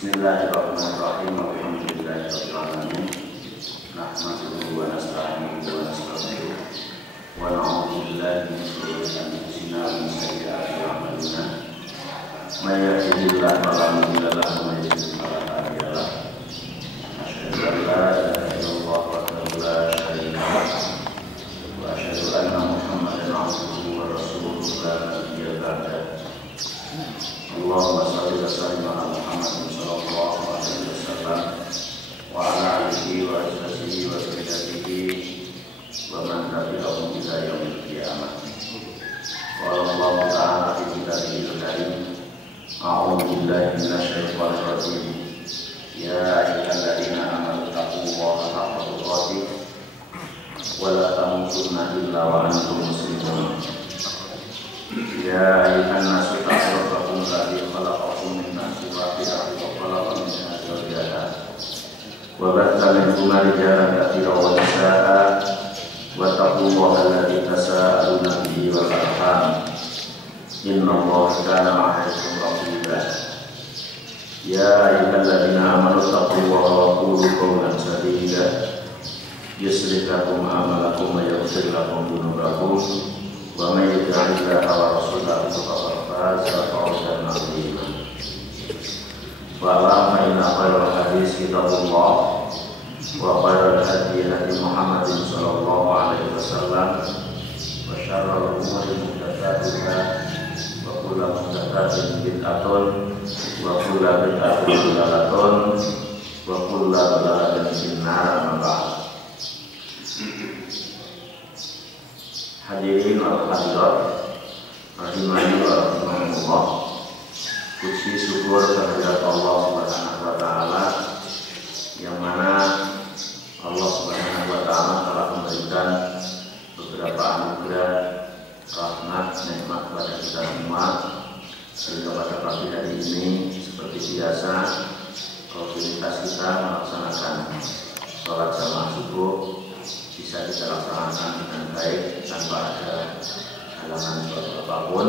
Bismillahirrahmanirrahim. Alhamdulillahirabbil alamin. Nahmaduhu wa nasta'inuhu wa nastaghfiruh wa na'udzu billahi min shururi anfusina wa min sayyi'ati a'malina. May yahdihillahu fala mudilla lahu wa may yudlil fala hadiya lahu. Asyhadu an la ilaha illallah wahdahu la syarika lahu wa asyhadu anna Muhammadan 'abduhu wa rasuluhu la nabiyya ba'dahu. Allahumma shalli wa sallim ala Muhammadin sallallahu alaihi wasallam wa ala alihi wa sahbihi wa dzurriyyatihi wa man tabi'ahum ila yaumil qiyamah. Qala Allah ta'ala fi kitabihil karim, a'udzu billahi minasy syaithanir rajim. Ya ayyuhalladzina amanu taqullaha haqqa tuqatih wa la tamutunna illa wa antum muslimun. Ya ayyuhan nasu taqu rabbakum alladzi khalaqakum min nafsin wahidatin wa khalaqa minha zawjaha wa batha minhuma rijalan katsiran wa nisaa'a wattaqullaha alladzi tasaaluna bihi wal arham innallaha kana 'alaykum raqiba. Ya ayyuhalladzina amanu taqullaha wa qulu qawlan sadida yuslih lakum a'malakum wa yaghfir lakum dhunubakum wa may yuti'illaha wa rasulahu faqad faza fawzan 'azima. Wa la inna khairal hadits kitabullah wa khairal hadi hadi Muhammadin sallallahu alaihi wasallam wa syarrul umuri muhdatsatuha wa kullu muhdatsatin bid'atun wa kullu bid'atin dhalalatun wa kullu dhalalatin finnar. Hadirin wal hadirat rahimani wa rahimakumullah. Puji syukur kehadirat Allah Subhanahu wa taala yang mana Allah Subhanahu wa taala telah memberikan beberapa anugerah, rahmat, nikmat kepada kita semua, sehingga pada pagi hari ini seperti biasa rutinitas kita melaksanakan sholat jamaah subuh bisa kita laksanakan dengan baik tanpa ada halangan suatu apapun.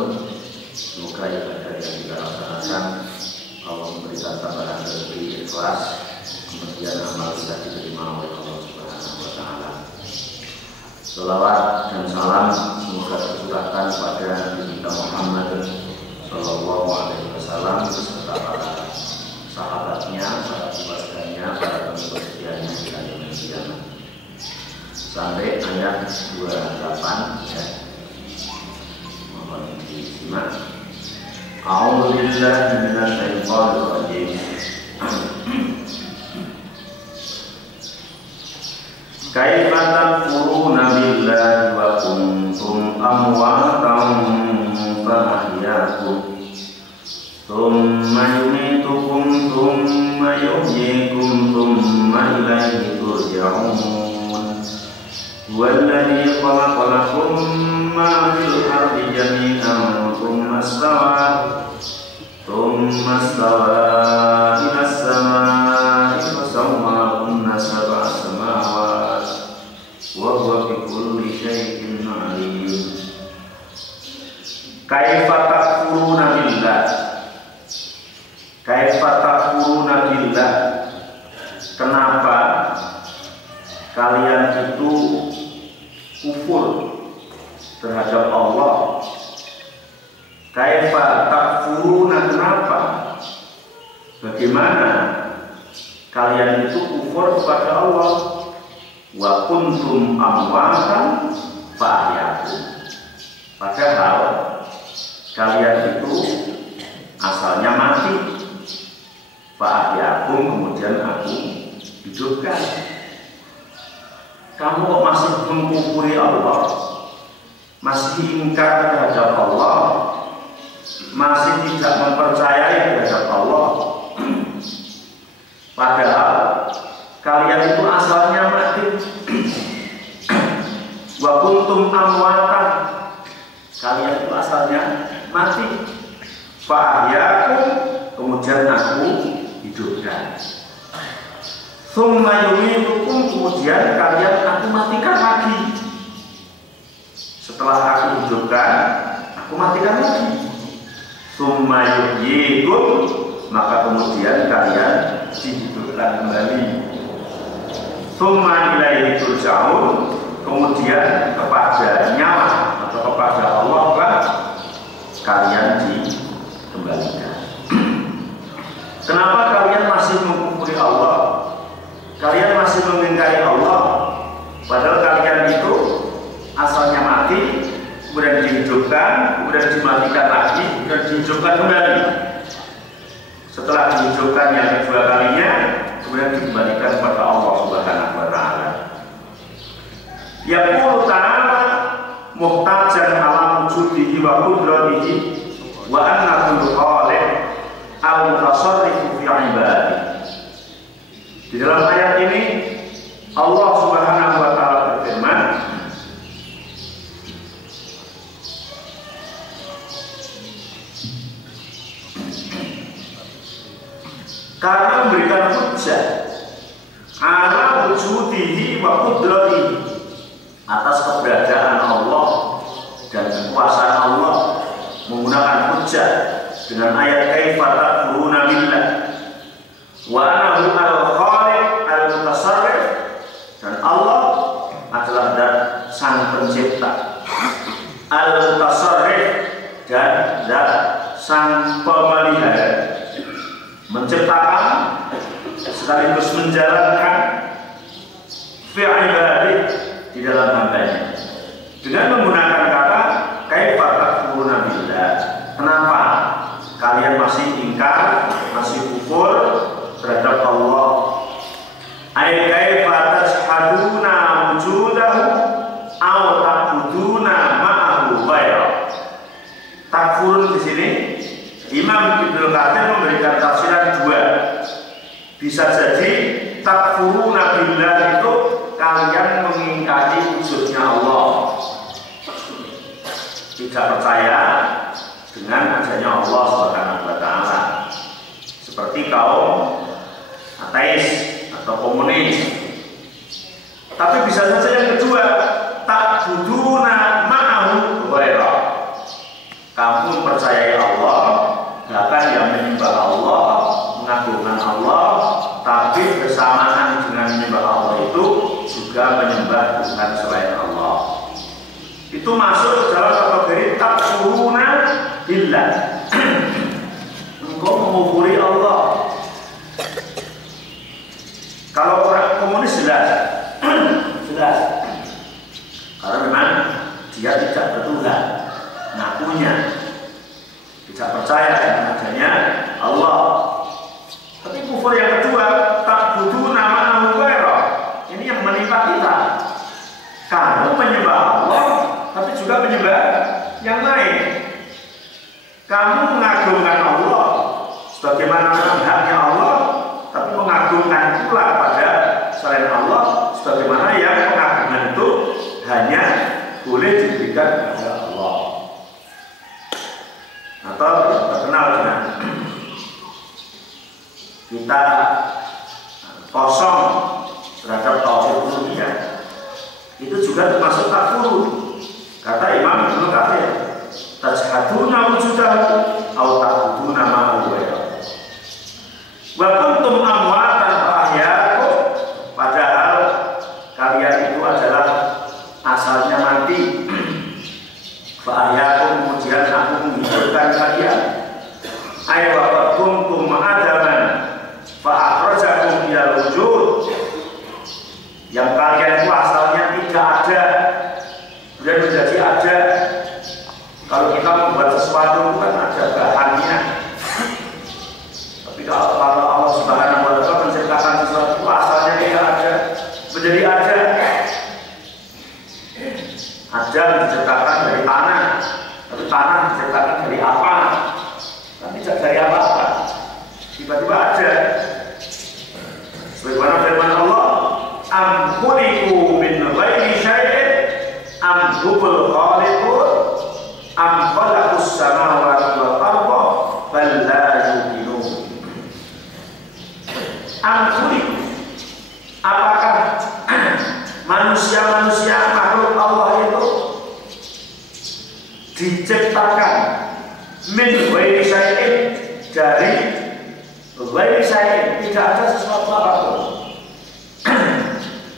Semoga ibadah yang kita laksanakan Allah memberikan tambahan rezeki ikhlas, kemudian amal kita diterima oleh Allah Subhanahu wa taala. Shalawat dan salam semoga tercurahkan pada Nabi kita Muhammad sallallahu alaihi wasallam beserta para sahabatnya, para keluarganya, para pengikut setianya hingga yaumil qiyamah. Sampai ayat 28 ya. Mohon disimak. A'udzu billahi minasy syaithanir rajim. Kaifa takfuruna billahi wa kuntum amwatan fa ahyaakum thumma yumitukum thumma yuhyikum thumma ilayhi turja'un. Walladzi khalaqalakum ma fil ardi jami'an thumma istawa ila as-samaa'i fasawwahunna sab'a samawati wa huwa bi kulli shay'in 'alim. Kaifa takfuruna billah? Kaifa takfuruna billah? Kenapa kalian itu kufur terhadap Allah? Kaifa takfuruna, kenapa? Bagaimana kalian itu kufur kepada Allah? Wa kuntum amwatan fa ahyaakum, padahal kalian itu asalnya mati. Fa ahyaakum, kemudian aku hidupkan. Kamu kok masih mengkufuri Allah, masih ingkar terhadap Allah, masih tidak mempercayai terhadap Allah, padahal kalian itu asalnya mati. Wa kuntum amwatan, kalian itu asalnya mati. Fa ahyaakum, kemudian aku hidupkan. Tsumma yumitukum, kemudian kalian aku matikan lagi. Setelah aku hidupkan, aku matikan lagi. Tsumma yuhyikum, maka kemudian kalian dihidupkan kembali. Tsumma ilaihi turja'un, kemudian kepada nyawa atau kepada Allah lah kalian dikembalikan. Kenapa kalian masih mengkufuri Allah? Kalian masih mengingkari Allah? Padahal kalian itu asalnya mati, kemudian dihidupkan, kemudian dimatikan lagi, kemudian dihidupkan kembali. Setelah dihidupkan yang kedua kalinya, kemudian dikembalikan kepada Allah Subhanahu wa Ta'ala. Yaqulu ta'ala muhtajan ala wujudihi wa qudratihi wa anna kullu khaliq al-mutasarrifu fi ibadihi. Di dalam ayat ini Allah Subhanahu wa Ta'ala berfirman, karena memberikan hujjah ala wujudihi wa qudratihi, atas keberadaan Allah dan kekuasaan Allah, menggunakan hujjah dengan ayat kaifa takfuruna billah wa anahu al-khaliq al-mutasarrif, dan Allah adalah zat sang pencipta, al-mutasarrif, dan zat sang pemelihara, menciptakan sekaligus menjalankan fi ibadih, di dalam hambanya, dengan menggunakan kata kaifa takfuruna billah. Kenapa kalian masih ingkar, masih kufur terhadap Allah? Ay kaifa tashhaduna wujudahu aw ta'buduna ma'ahu ghaira. Takfurun di sini Imam Ibnu Katsir memberikan tafsiran dua. Bisa jadi takfuruna billah itu kalian mengingkari wujudnya Allah, tidak percaya dengan adanya Allah Subhanahu wa Ta'ala, seperti kaum ateis atau komunis. Tapi bisa saja yang kedua, ta'buduna ma'ahu ghaira, kamu mempercayai Allah, bahkan yang menyembah Allah, mengagungkan Allah, tapi bersamaan dengan menyembah Allah itu juga menyembah Tuhan selain Allah. Itu masuk ke dalam kategori takfuruna billah. Engkau mengkufuri Allah. Kalau orang komunis jelas, jelas, karena memang dia tidak bertuhan, ngakunya tidak percaya dengan adanya Allah. Tapi kufur yang kedua, ta'buduna ma'ahu ghaira, ini yang menimpa kita. Kamu menyembah Allah, tapi juga menyembah yang lain. Kamu mengagungkan Allah sebagaimana haknya Allah, tapi mengagungkan pula pada selain Allah, sebagaimana yang pengagungan itu hanya boleh diberikan kepada Allah. Atau terkenal dengan kita kosong terhadap tauhid uluhiyah, itu juga termasuk takfur. Kata Imam Ibnu Katsir, tajhaduna wujudahu aw ta'buduna ma'ahu ghaira. Wa kuntum amwatan fa ahyaakum, padahal kalian itu adalah asalnya mati. Fa ahyaakum, kemudian aku menghidupkan kalian. Ay wa kuntum adaman fa akhrajakum ilal wujud, yang kalian itu asalnya tidak ada, kemudian menjadi ada. Kalau kita membuat sesuatu itu kan ada bahannya. Tapi kalau Allah Subhanahu wa Ta'ala menciptakan sesuatu itu asalnya tidak ada, menjadi ada. Ada diciptakan dari tanah, tapi tanah diciptakan dari apa? Kan tidak dari apa-apa, tiba-tiba ada. Sebagaimana firman Allah, am khuliqu min ghairi syai'in am humul khaliqun am khalaqus samawati wal arda bal la yuqinun. Am khuliqu, apakah manusia-manusia makhluk Allah itu diciptakan min ghairi syai'in, dari Ghairi syai'in, tidak ada sesuatu apapun.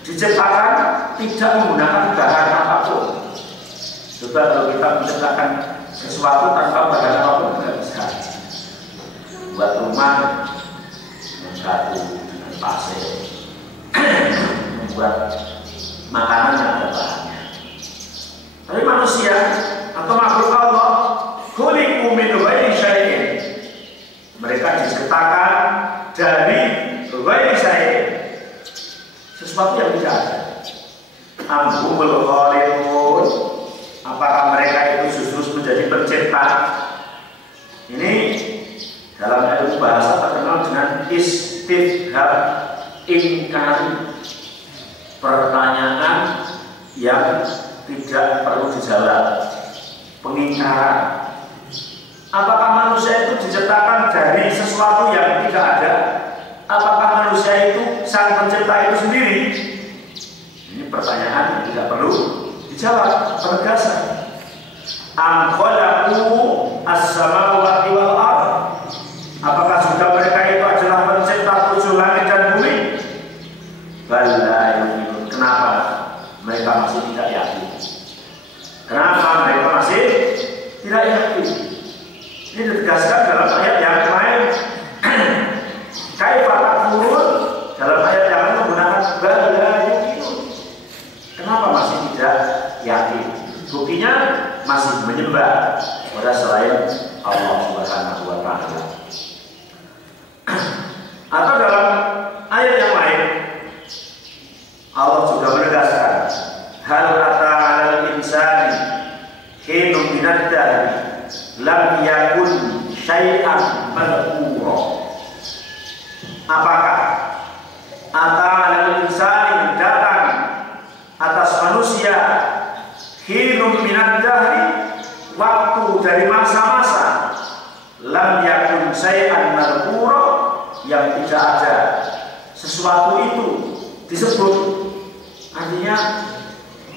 Diciptakan tidak menggunakan bahan apapun. Coba kalau kita menciptakan sesuatu tanpa bahan apapun, tidak bisa. Buat rumah dengan batu, dengan pasir, membuat makanan yang ada bahannya. Tapi manusia atau makhluk Allah, khuliqu min ghairi syai'in, mereka diciptakan dari ghairi syai'in, sesuatu yang tidak ada. Amhumul khaliqun, apakah mereka itu justru menjadi pencipta? Ini dalam ilmu bahasa terkenal dengan istifham ingkari, pertanyaan yang tidak perlu dijawab, pengingkaran. Apakah manusia itu diciptakan dari sesuatu yang tidak ada? Apakah manusia itu sang pencipta itu sendiri? Ini pertanyaan yang tidak perlu dijawab, penegasan. Am khalaqu as-samawati wal ardh, apakah juga mereka itu adalah pencipta tujuh langit dan bumi? Bala yu'minun. Kenapa mereka masih tidak yakin? Kenapa mereka masih tidak yakin? Ini ditegaskan dalam ayat yang lain. Kaifa takfurun, dalam ayat yang lain menggunakan bala yu'minun. Kenapa masih tidak yakin? Buktinya masih menyembah pada selain Allah Subhanahu wa Ta'ala. Atau dalam ayat yang lain Allah juga menegaskan, hal ata 'alal insani hinun minad dahr lam yakun syai'an madhkura. Apakah ata 'alal insani datang atas manusia hinun minad dahr, waktu dari masa-masa, lam yakun syai'an madhkura, yang tidak ada sesuatu itu disebut. Artinya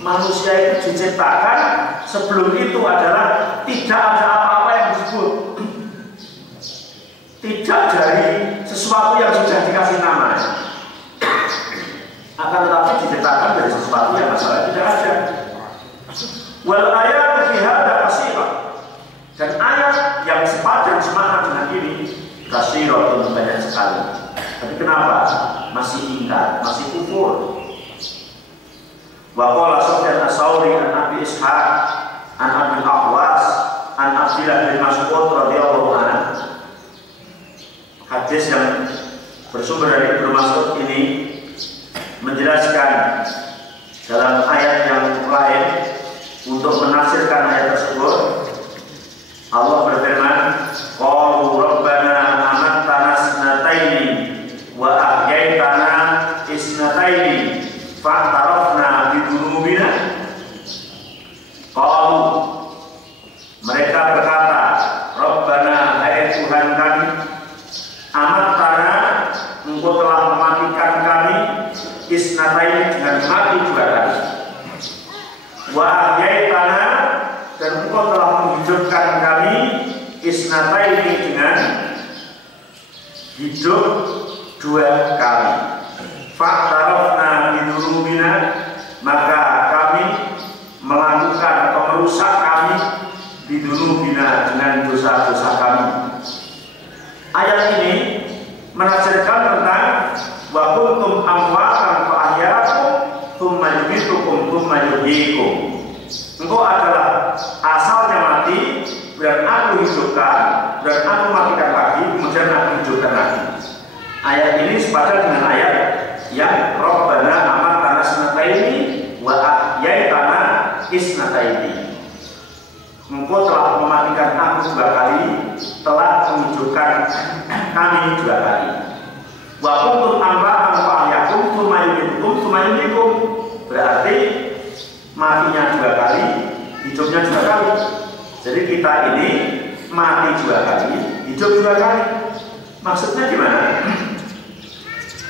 manusia itu diciptakan, sebelum itu adalah tidak ada apa-apa yang disebut, tidak dari sesuatu yang sudah dikasih nama. Akan tetapi diciptakan dari sesuatu yang masalah tidak ada. Wal ayat fi hadza katsira, dan ayat yang sepadan semakna dengan ini katsira, banyak sekali. Tapi kenapa masih ingkar, masih kufur? Wa qala Sufyan as-Tsauri an Abi Ishaq an Abi Ahwas an Abdillah bin Mas'ud radhiyallahu anhu. Hadis yang bersumber dari Ibnu Mas'ud ini menjelaskan dalam ayat yang lain untuk menafsirkan ayat tersebut. Allah berfirman, qalu rabbana amattana isnataini wa ahyaitana isnataini fa'tarafna bi dzunubina. Qalu, mereka berkata, rabbana, hai Tuhan kami, amattana, engkau telah mematikan kami, isnataini, dengan mati dua kali, wa ahyaitana, dan engkau telah menghidupkan kami, isnataini, dengan hidup dua kali. Fa'tarafna bidzunubina, maka kami melakukan atau merusak kami bidzunubina, dengan dosa-dosa kami. Ayat ini menafsirkan tentang wa kuntum amwatan fa ahyaakum tsumma yumitukum tsumma yuhyikum. Engkau adalah asalnya mati, dan aku hidupkan, dan aku matikan lagi, kemudian aku hidupkan lagi. Ayat ini sepadan dengan ayat yang Rabbana amattana isnataini wa ahyaitana isnataini. Engkau telah mematikan aku dua kali, telah menghidupkan kami dua kali. Wa kuntum amwatan fa ahyakum tsumma yumitukum tsumma yuhyikum, berarti matinya dua kali, hidupnya dua kali. Jadi kita ini mati dua kali, hidup dua kali. Maksudnya gimana?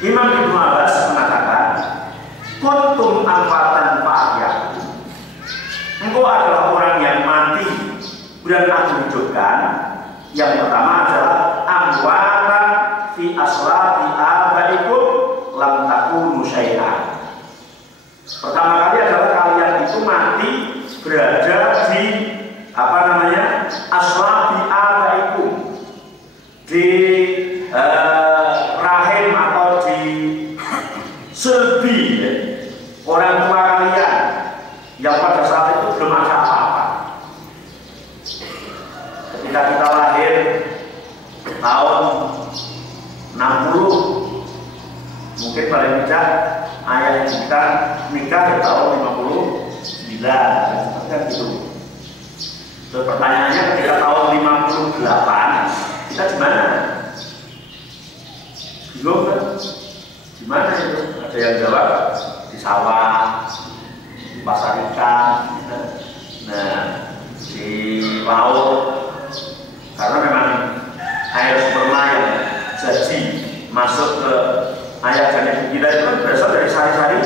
Imam Ibnu Abbas mengatakan, kuntum amwatan fa ahyakum, engkau adalah orang yang mati dan aku hidupkan. Yang pertama adalah amwatan fi aslabi abaikum lam takunu syai'an. Pertama kali adalah kalian itu mati berada di aslabi abaikum, di rahim atau di sulbi orang tua kalian yang pada saat itu belum ada apa-apa. Ketika kita lahir tahun 60, mungkin paling tidak ayah kita nikah di tahun 59, kan gitu. Terus pertanyaannya ketika tahun 58 kita di mana? Bingung kan? Di mana itu? Ada yang jawab di sawah, di pasar ikan, nah di laut. Karena memang air sperma yang jadi masuk ke ayah janin kita itu kan berasal dari sari-sari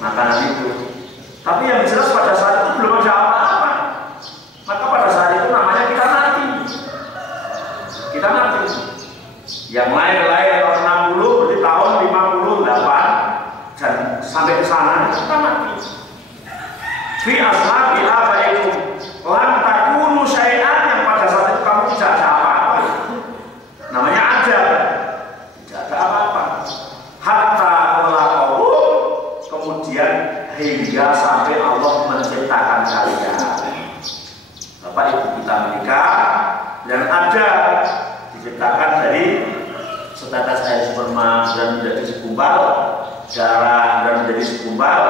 makanan itu. Tapi yang jelas pada saat itu belum ada apa-apa. Maka pada saat itu namanya kita mati. Kita mati. Yang lahir tahun 60 berarti tahun 58 dan sampai ke sana kita mati. Fi ashabi abaikum lam takunu syai'an, yang pada saat itu kamu tidak ada apa-apa. Namanya ada. Tidak ada apa-apa. Hatta khalaqakum, kemudian hingga sampai Allah menciptakan kalian. Bapak ibu kita menikah dan ada diciptakan dari setetes air sperma dan menjadi segumpal darah dan menjadi segumpal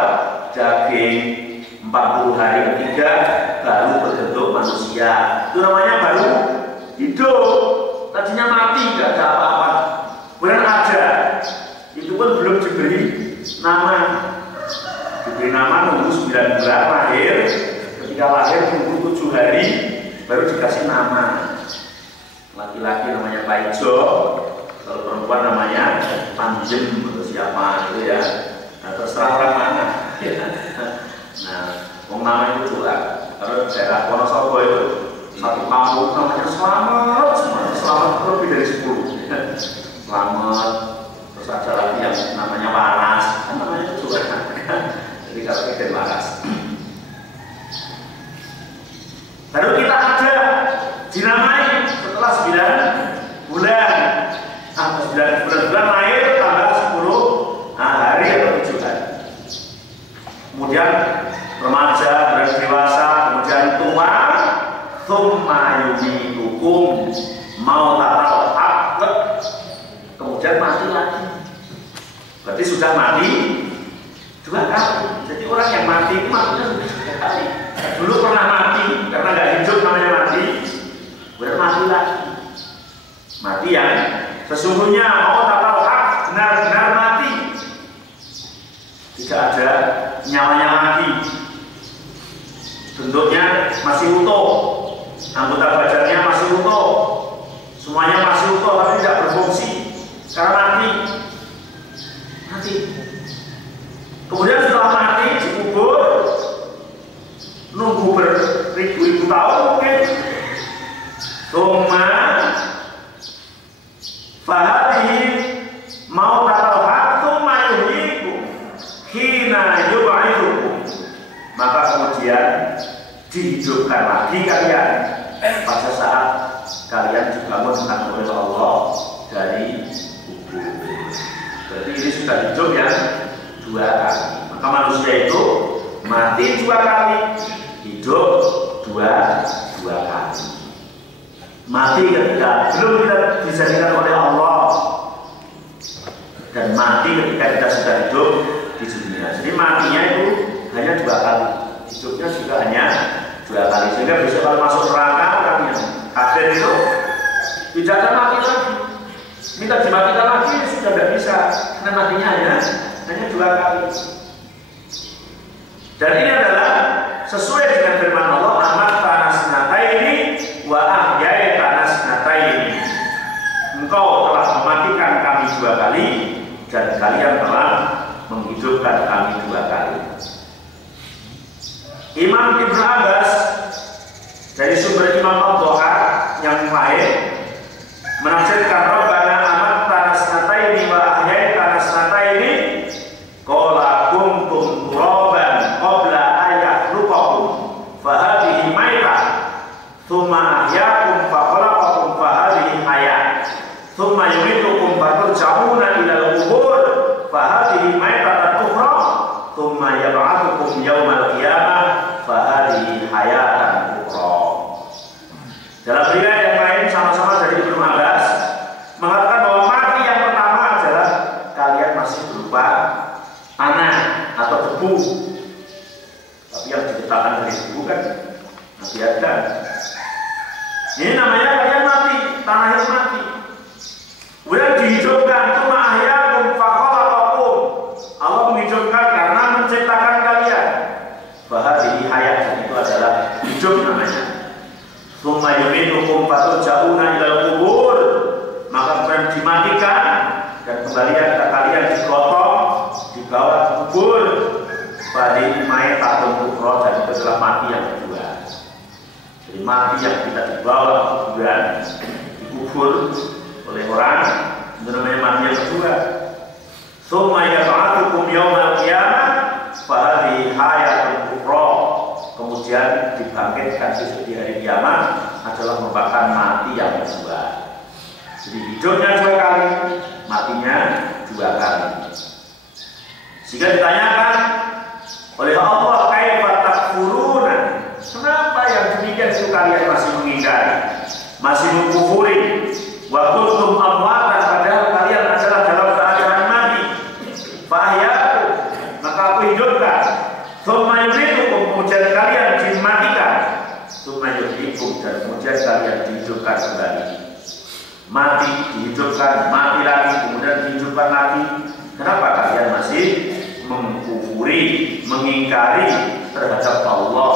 daging. 40 hari ketiga baru berbentuk manusia. Itu namanya baru hidup. Tadinya mati, nggak ada apa-apa. Kemudian ada, itu pun belum diberi nama. Diberi nama nunggu 9 bulan lahir. Ketika lahir nunggu 7 hari baru dikasih nama. Laki-laki namanya Paijo, kalau perempuan namanya Panjem atau siapa itu ya. Nah, terserah orang mana. Nah, nama itu juga kalau daerah Wonosobo itu satu kampung namanya selamat lebih dari 10. Selamat, terus ada lagi yang namanya Waras, kan namanya itu juga. Jadi kalau kita Waras. Baru kita ada dinamai setelah 9 bulan. Nah, 9 bulan lahir tambah 10 hari atau 7 hari. Kemudian remaja, dewasa, kemudian tua, tsumma yumitukum mautal haqq, kemudian mati lagi. Berarti sudah mati 2 kali. Jadi orang yang mati itu matinya sudah 3 kali. Dulu pernah mati karena nggak hidup namanya mati, kemudian mati lagi. Mati yang sesungguhnya mautal haqq, benar-benar mati. Tidak ada nyawanya lagi, bentuknya masih utuh, anggota badannya masih utuh, semuanya masih utuh tapi tidak berfungsi karena mati. Kemudian setelah mati dikubur, nunggu beribu-ribu tahun mungkin. Tsumma fahadihi mau tahu hatu mayuhiku hina yub'idzukum, maka kemudian dihidupkan lagi kalian pada saat kalian dibangunkan oleh Allah dari kubur. Berarti ini sudah hidup yang 2 kali. Maka manusia itu mati 2 kali, hidup 2 kali. Mati ketika belum kita dijadikan oleh Allah, dan mati ketika kita sudah hidup di dunia. Jadi matinya itu hanya 2 kali, hidupnya juga hanya 2 kali. Sehingga bisa kalau masuk neraka orang yang kafir itu tidak akan mati lagi. Minta dimatikan lagi sudah tidak bisa, karena matinya hanya 2 kali. Dan ini adalah sesuai dengan firman Allah, amat tanas nataini wa ahyai tanas nataini. Engkau telah mematikan kami 2 kali dan kalian telah menghidupkan kami 2 kali. Imam Ibnu Abbas dari sumber Imam Al-Dhahak yang lain menafsirkan Rabbana amat tanas Tsumma ahyakum fa khalaqakum fa hadhihi hayat. Tsumma yumitukum fa turja'una ila al-qubur fa hadhihi maytatan ukhra. Tsumma yab'atsukum yaumal qiyamah fa hadhihi hayatan ukhra. Dalam riwayat yang lain sama-sama dari Ibnu Abbas mengatakan bahwa mati yang pertama adalah kalian masih berupa tanah atau debu. Tapi yang diciptakan dari debu kan masih ada. Ini namanya kalian mati, tanah itu mati. Kemudian dihidupkan, tsumma ahyakum fa khalaqakum. Allah menghidupkan karena menciptakan kalian. Fa hadhihi hayat, itu adalah hidup namanya. Tsumma yumitukum fa turja'una ilal qubur. Maka kemudian dimatikan dan kembalian kalian digotong di bawah kubur. Fa hadhihi maytatun ukhra, dan itu adalah mati yang kedua. Jadi mati yang kita dibawa kuburan, dikubur oleh orang, itu namanya mati yang kedua. Tsumma yab'atsukum yaumal qiyamah fa hadhihi hayatun ukhra. Kemudian dibangkitkan besok di hari kiamat adalah merupakan mati yang kedua. Jadi hidupnya 2 kali, matinya 2 kali. Jika ditanyakan oleh Allah, kaifa takfuruna? Kenapa yang demikian itu kalian masih mengingkari, masih mengkufuri? Wa kuntum amwatan, padahal kalian adalah dalam keadaan mati. Fa ahyakum, maka aku hidupkan. Tsumma yumitukum, kemudian kalian dimatikan. Tsumma yuhyikum, dan kemudian kalian dihidupkan kembali. Mati, dihidupkan, mati lagi, kemudian dihidupkan lagi. Kenapa kalian masih mengkufuri, mengingkari terhadap Allah?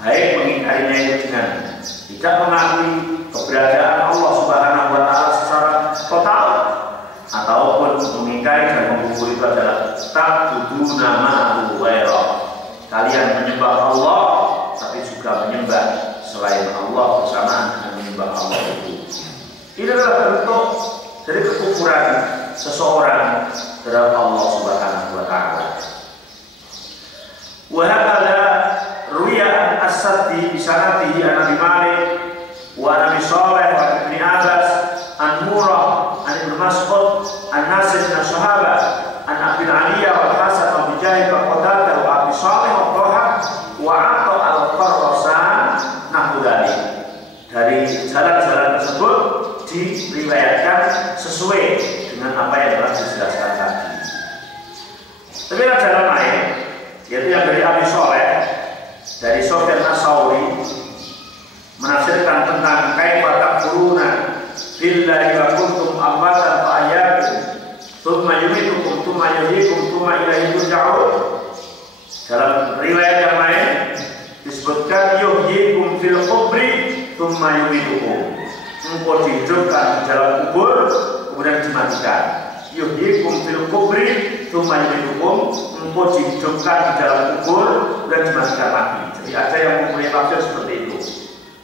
Baik mengingkarinya itu dengan tidak mengakui keberadaan Allah Subhanahu wa Ta'ala secara total, ataupun mengingkari dan mengkufuri itu adalah ta'buduna ma'ahu ghaira. Kalian menyembah Allah tapi juga menyembah selain Allah bersamaan dengan menyembah Allah itu. Ini adalah bentuk dari kekufuran seseorang terhadap Allah Subhanahu wa Ta'ala. Wa hadza ruya as-saddi bi sanadihi an Abi Malik wa Abi Shalih wa Ibn Abbas an Murrah an Ibn Mas'ud an Nasir bin Sahabah an Abi Aliyah wa Hasan wa Mujahid wa Qatadah wa Abi Shalih wa Thaha wa Atha al-Qarrasan nahudani. Dari jalan-jalan tersebut diriwayatkan sesuai dengan apa yang telah dijelaskan tadi. Tapi ada jalan lain, yaitu yang dari Abi Shalih, dari Sufyan Ats-Tsauri, menafsirkan tentang kaifa takfuruna billahi wa kuntum amwatan fa ahyakum tsumma yumitukum tsumma yuhyikum tsumma ilaihi turja'un. Dalam riwayat yang lain disebutkan yuhyikum fil qubri tsumma yumitukum. Engkau dihidupkan di dalam kubur kemudian dimatikan. Yuhyikum fil qubri tsumma yumitukum. Engkau dihidupkan di dalam kubur dan dimatikan lagi. Jadi ada yang mempunyai tafsir seperti itu.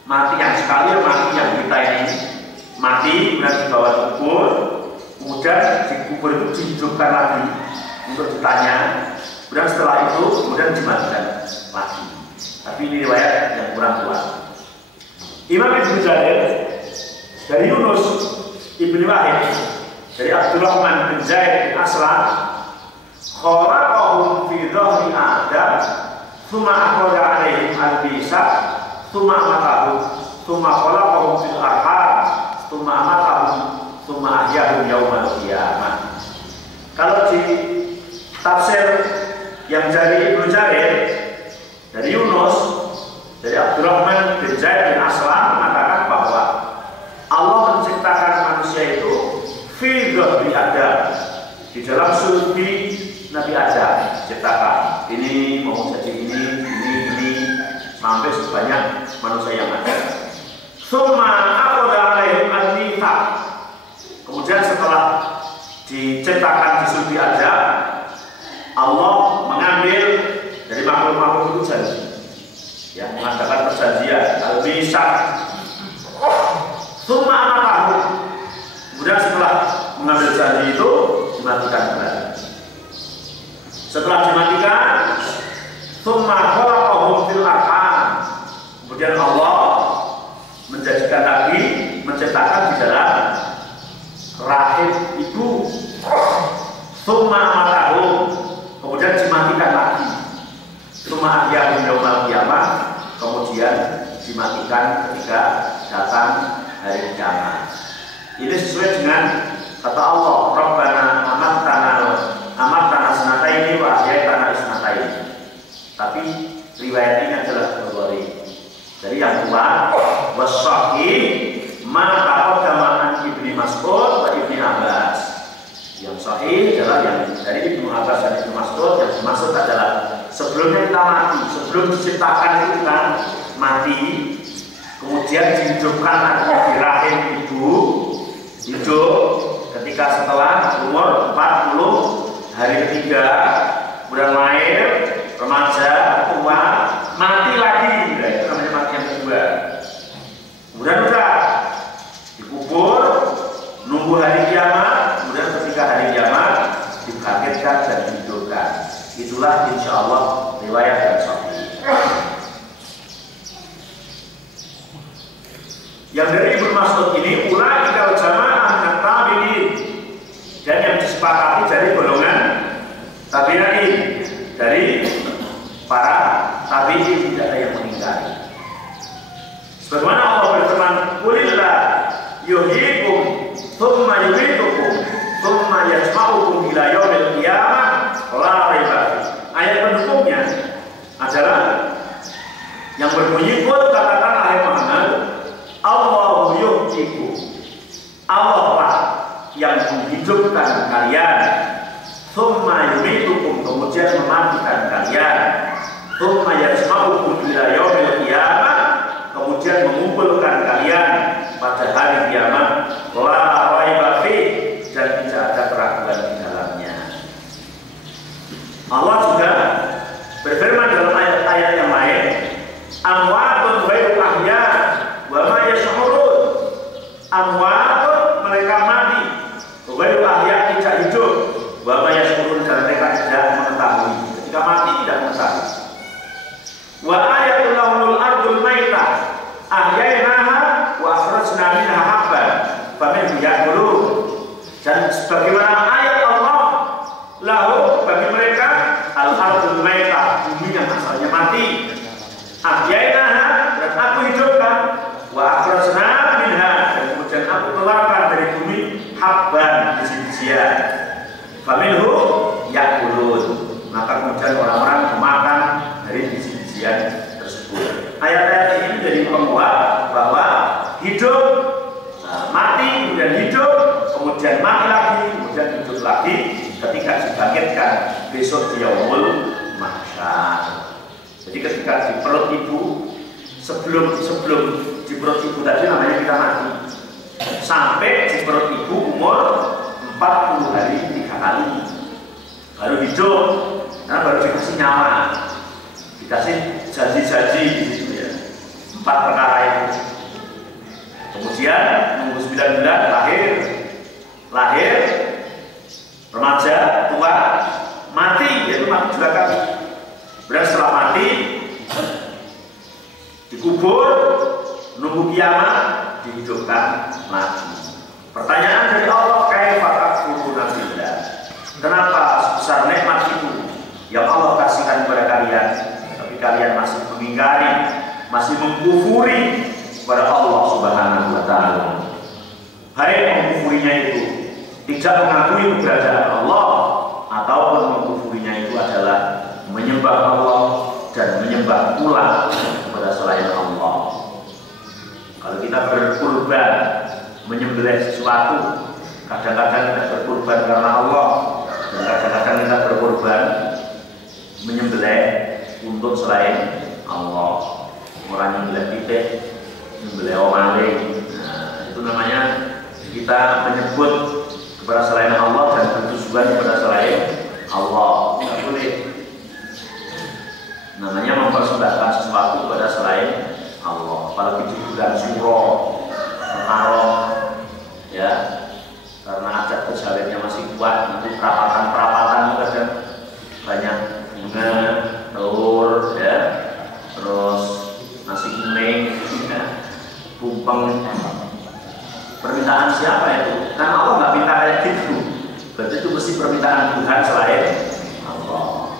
Mati yang sekali, mati yang kita ini mati kemudian dibawa ke kubur, kemudian di kubur itu dihidupkan lagi untuk ditanya, kemudian setelah itu kemudian dimatikan lagi. Tapi ini riwayat yang kurang kuat. Imam Ibnu Jarir dari Yunus Ibnu Wahid dari Abdurrahman bin Zaid bin Aslam, khalaqahum fi dhahri Adam tsumma akhraja 'alaihim al-bisa tsumma amatahum tsumma khalaqahum fil arham tsumma amatahum tsumma ahyahum yaumal qiyamah. Kalau di tafsir yang dari Ibnu Jarir dari Yunus dari Abdurrahman bin Zaid bin Aslam mengatakan bahwa Allah menciptakan manusia itu fi dhahri Adam, di dalam sulbi Nabi Adam diciptakan. Ini mau jadi ini sampai sebanyak manusia yang ada. Tsumma aqada 'alaihim al-mithaq. Kemudian setelah diciptakan di sulbi Adam, Allah mengambil dari makhluk-makhluk itu janji, ya, mengadakan perjanjian al-mithaq. Tsumma amatahu. Kemudian setelah mengambil janji itu dimatikan kembali. Setelah dimatikan, tsumma khalaqahum fil arham. Kemudian Allah menjadikan lagi, menciptakan di dalam rahim ibu. Summa amatahu, kemudian dimatikan lagi. Summa ahyahum yaumal qiyamah, kemudian dimatikan ketika datang hari kiamat. Ini sesuai dengan kata Allah, Rabbana amartana sanataini wa ahyaytana isnataini. Tapi riwayat ini adalah Bukhari. Dari yang tua, wasahih ma taqaddama an Ibnu Mas'ud wa Ibnu Abbas. Yang sahih adalah yang dari Ibnu Abbas dan Ibnu Mas'ud. Yang dimaksud adalah sebelumnya kita mati, sebelum diciptakan itu kita mati, kemudian dihidupkan di rahim ibu, hidup ketika setelah umur 40 hari ketiga, kemudian lahir, remaja, tua, mati lagi, itu namanya mati yang kedua. Kemudian udah dikubur, nunggu hari kiamat, kemudian ketika hari kiamat dibangkitkan dan dihidupkan. Itulah insya Allah riwayat yang sahih. Yang dari Ibnu Mas'ud ini ulai kalau jamaah dan tabi'in, dan yang disepakati dari golongan tabi'in, dari para tabi'in, tidak ada yang mengingkari. Sebagaimana Allah berfirman, "Qulillah yuhyikum tsumma yumitukum tsumma yajma'ukum ila yaumil qiyamah la raiba." Ayat pendukungnya adalah yang berbunyi, "Qul katakanlah hai Muhammad, Allahu yuhyikum." Allah lah yang menghidupkan kalian, tsumma yumitukum, kemudian mematikan kalian, tsumma yajma'ukum ila yaumil qiyamah, kemudian mengumpulkan kalian pada hari kiamat, la raiba fi, dan tidak ada keraguan di dalamnya. Allah juga berfirman dalam ayat-ayat yang lain, amwatun ghairu ahya wa ma yash'urun. Amwatun, mereka mati, ghairu ahya, tidak hidup, wa ma yash'urun, dan mereka tidak mengetahui. Ketika mati tidak mengetahui. Wa ayatul lahumul ardul maitah ahyainaha wa akhrajna minha habban faminhu ya'kulun. Dan sebagaimana ayat Allah lahu, bagi mereka al-ardul maitah, bumi yang asalnya mati, ahyainaha, dan aku hidupkan, wa akhrajna minha, dan kemudian aku keluarkan dari bumi habban, biji-bijian, faminhu ya'kulun, maka kemudian orang-orang memakan dari biji-bijian tersebut. Ayat-ayat ini menjadi penguat bahwa hidup, mati, kemudian hidup, kemudian mati lagi, kemudian hidup lagi ketika dibangkitkan besok di yaumul mahsyar. Jadi ketika di perut ibu, sebelum di perut ibu tadi namanya kita mati, sampai di perut ibu umur 40 hari 3 kali baru hidup, karena baru dikasih nyawa, dikasih janji-janji di situ ya, 4 perkara itu. Kemudian nunggu 9 bulan lahir, remaja, tua, mati, yaitu mati 2 kali. Kemudian setelah mati dikubur, nunggu kiamat, dihidupkan lagi. Pertanyaan dari Allah, kaifa takfuruna billah? Kenapa sebesar nikmat itu yang Allah kasihkan kepada kalian, tapi kalian masih mengingkari, masih mengkufuri kepada Allah Subhanahu wa taala? Baik mengkufurinya itu tidak mengakui keberadaan Allah, ataupun mengkufurinya itu adalah menyembah Allah dan menyembah pula kepada selain Allah. Kalau kita berkurban menyembelih sesuatu, kadang-kadang kita berkurban karena Allah, dan kadang-kadang kita berkurban menyembelih untuk selain Allah. Orang menyembelih titik, menyembelih omale, nah, itu namanya kita menyebut kepada selain Allah dan bertujuan kepada selain Allah. Tidak boleh. Namanya mempersembahkan sesuatu kepada selain Allah. Apalagi di bulan Syuro, Muharram, ya, karena adat kejawennya masih kuat, nanti perapatan-perapatan itu kadang banyak bunga, telur, ya, terus nasi kuning, ya, bumbu permintaan siapa itu? Kan Allah nggak minta kayak gitu. Berarti itu mesti permintaan Tuhan selain Allah.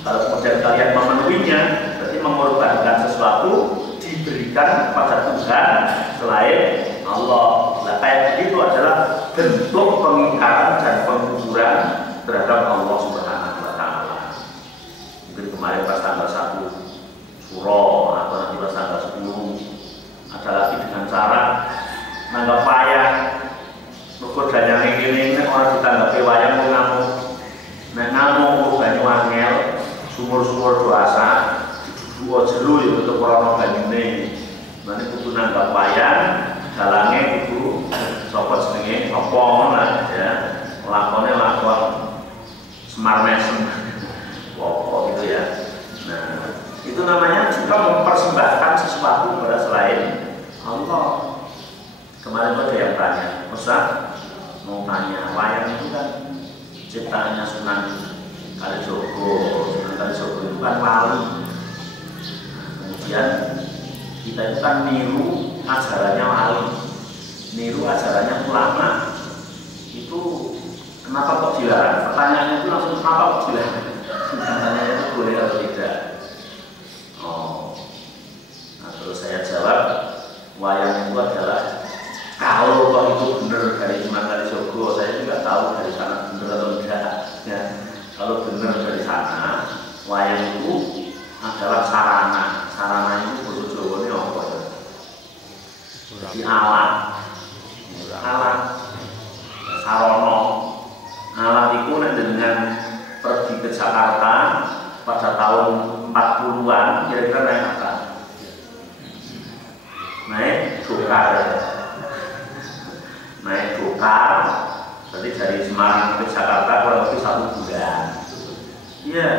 Kalau kemudian kalian memenuhinya, berarti mengorbankan sesuatu diberikan kepada Tuhan selain Allah. Nah, kayak begitu adalah bentuk pengingkaran dan pengkuburan terhadap Allah Subhanahu wa Ta'ala. Mungkin kemarin pas tanggal 1 Suro atau nanti pas tanggal 10 ada lagi dengan cara nanggap wayang. Nukur danyang ini orang ditanggapi wayang mau ngamuk. Nek ngamuk banyu angel, sumur-sumur doasa, dua jelu ya untuk orang banyune. Nanti kudu nanggap wayang, dalangnya kudu sapa jenenge apa lah ya. Lakone lakon Semar Mesem. Apa gitu ya. Nah, itu namanya juga mempersembahkan sesuatu kepada selain Allah. Kemarin ada yang tanya, Ustaz mau tanya, wayang itu kan ciptaannya Sunan Kalijogo. Sunan Kalijogo itu kan wali. Kemudian kita itu kan niru ajarannya wali, niru ajarannya ulama. Itu kenapa kok dilarang? Pertanyaannya itu langsung kenapa kok dilarang? Pertanyaannya itu boleh atau tidak? Oh, nah terus saya jawab, wayang itu adalah kalau itu benar dari Sunan Kalijogo, saya juga tahu dari sana benar atau tidak. Ya, kalau benar dari sana, wayang itu adalah sarana. Sarana itu bahasa Jawa ini apa ya? Jadi alat, sarono. Alat itu dengan pergi ke Jakarta pada tahun 40-an, kira-kira naik apa? Naik dokar. Naik dokar, berarti dari Semarang ke Jakarta kurang lebih 1 bulan. Iya,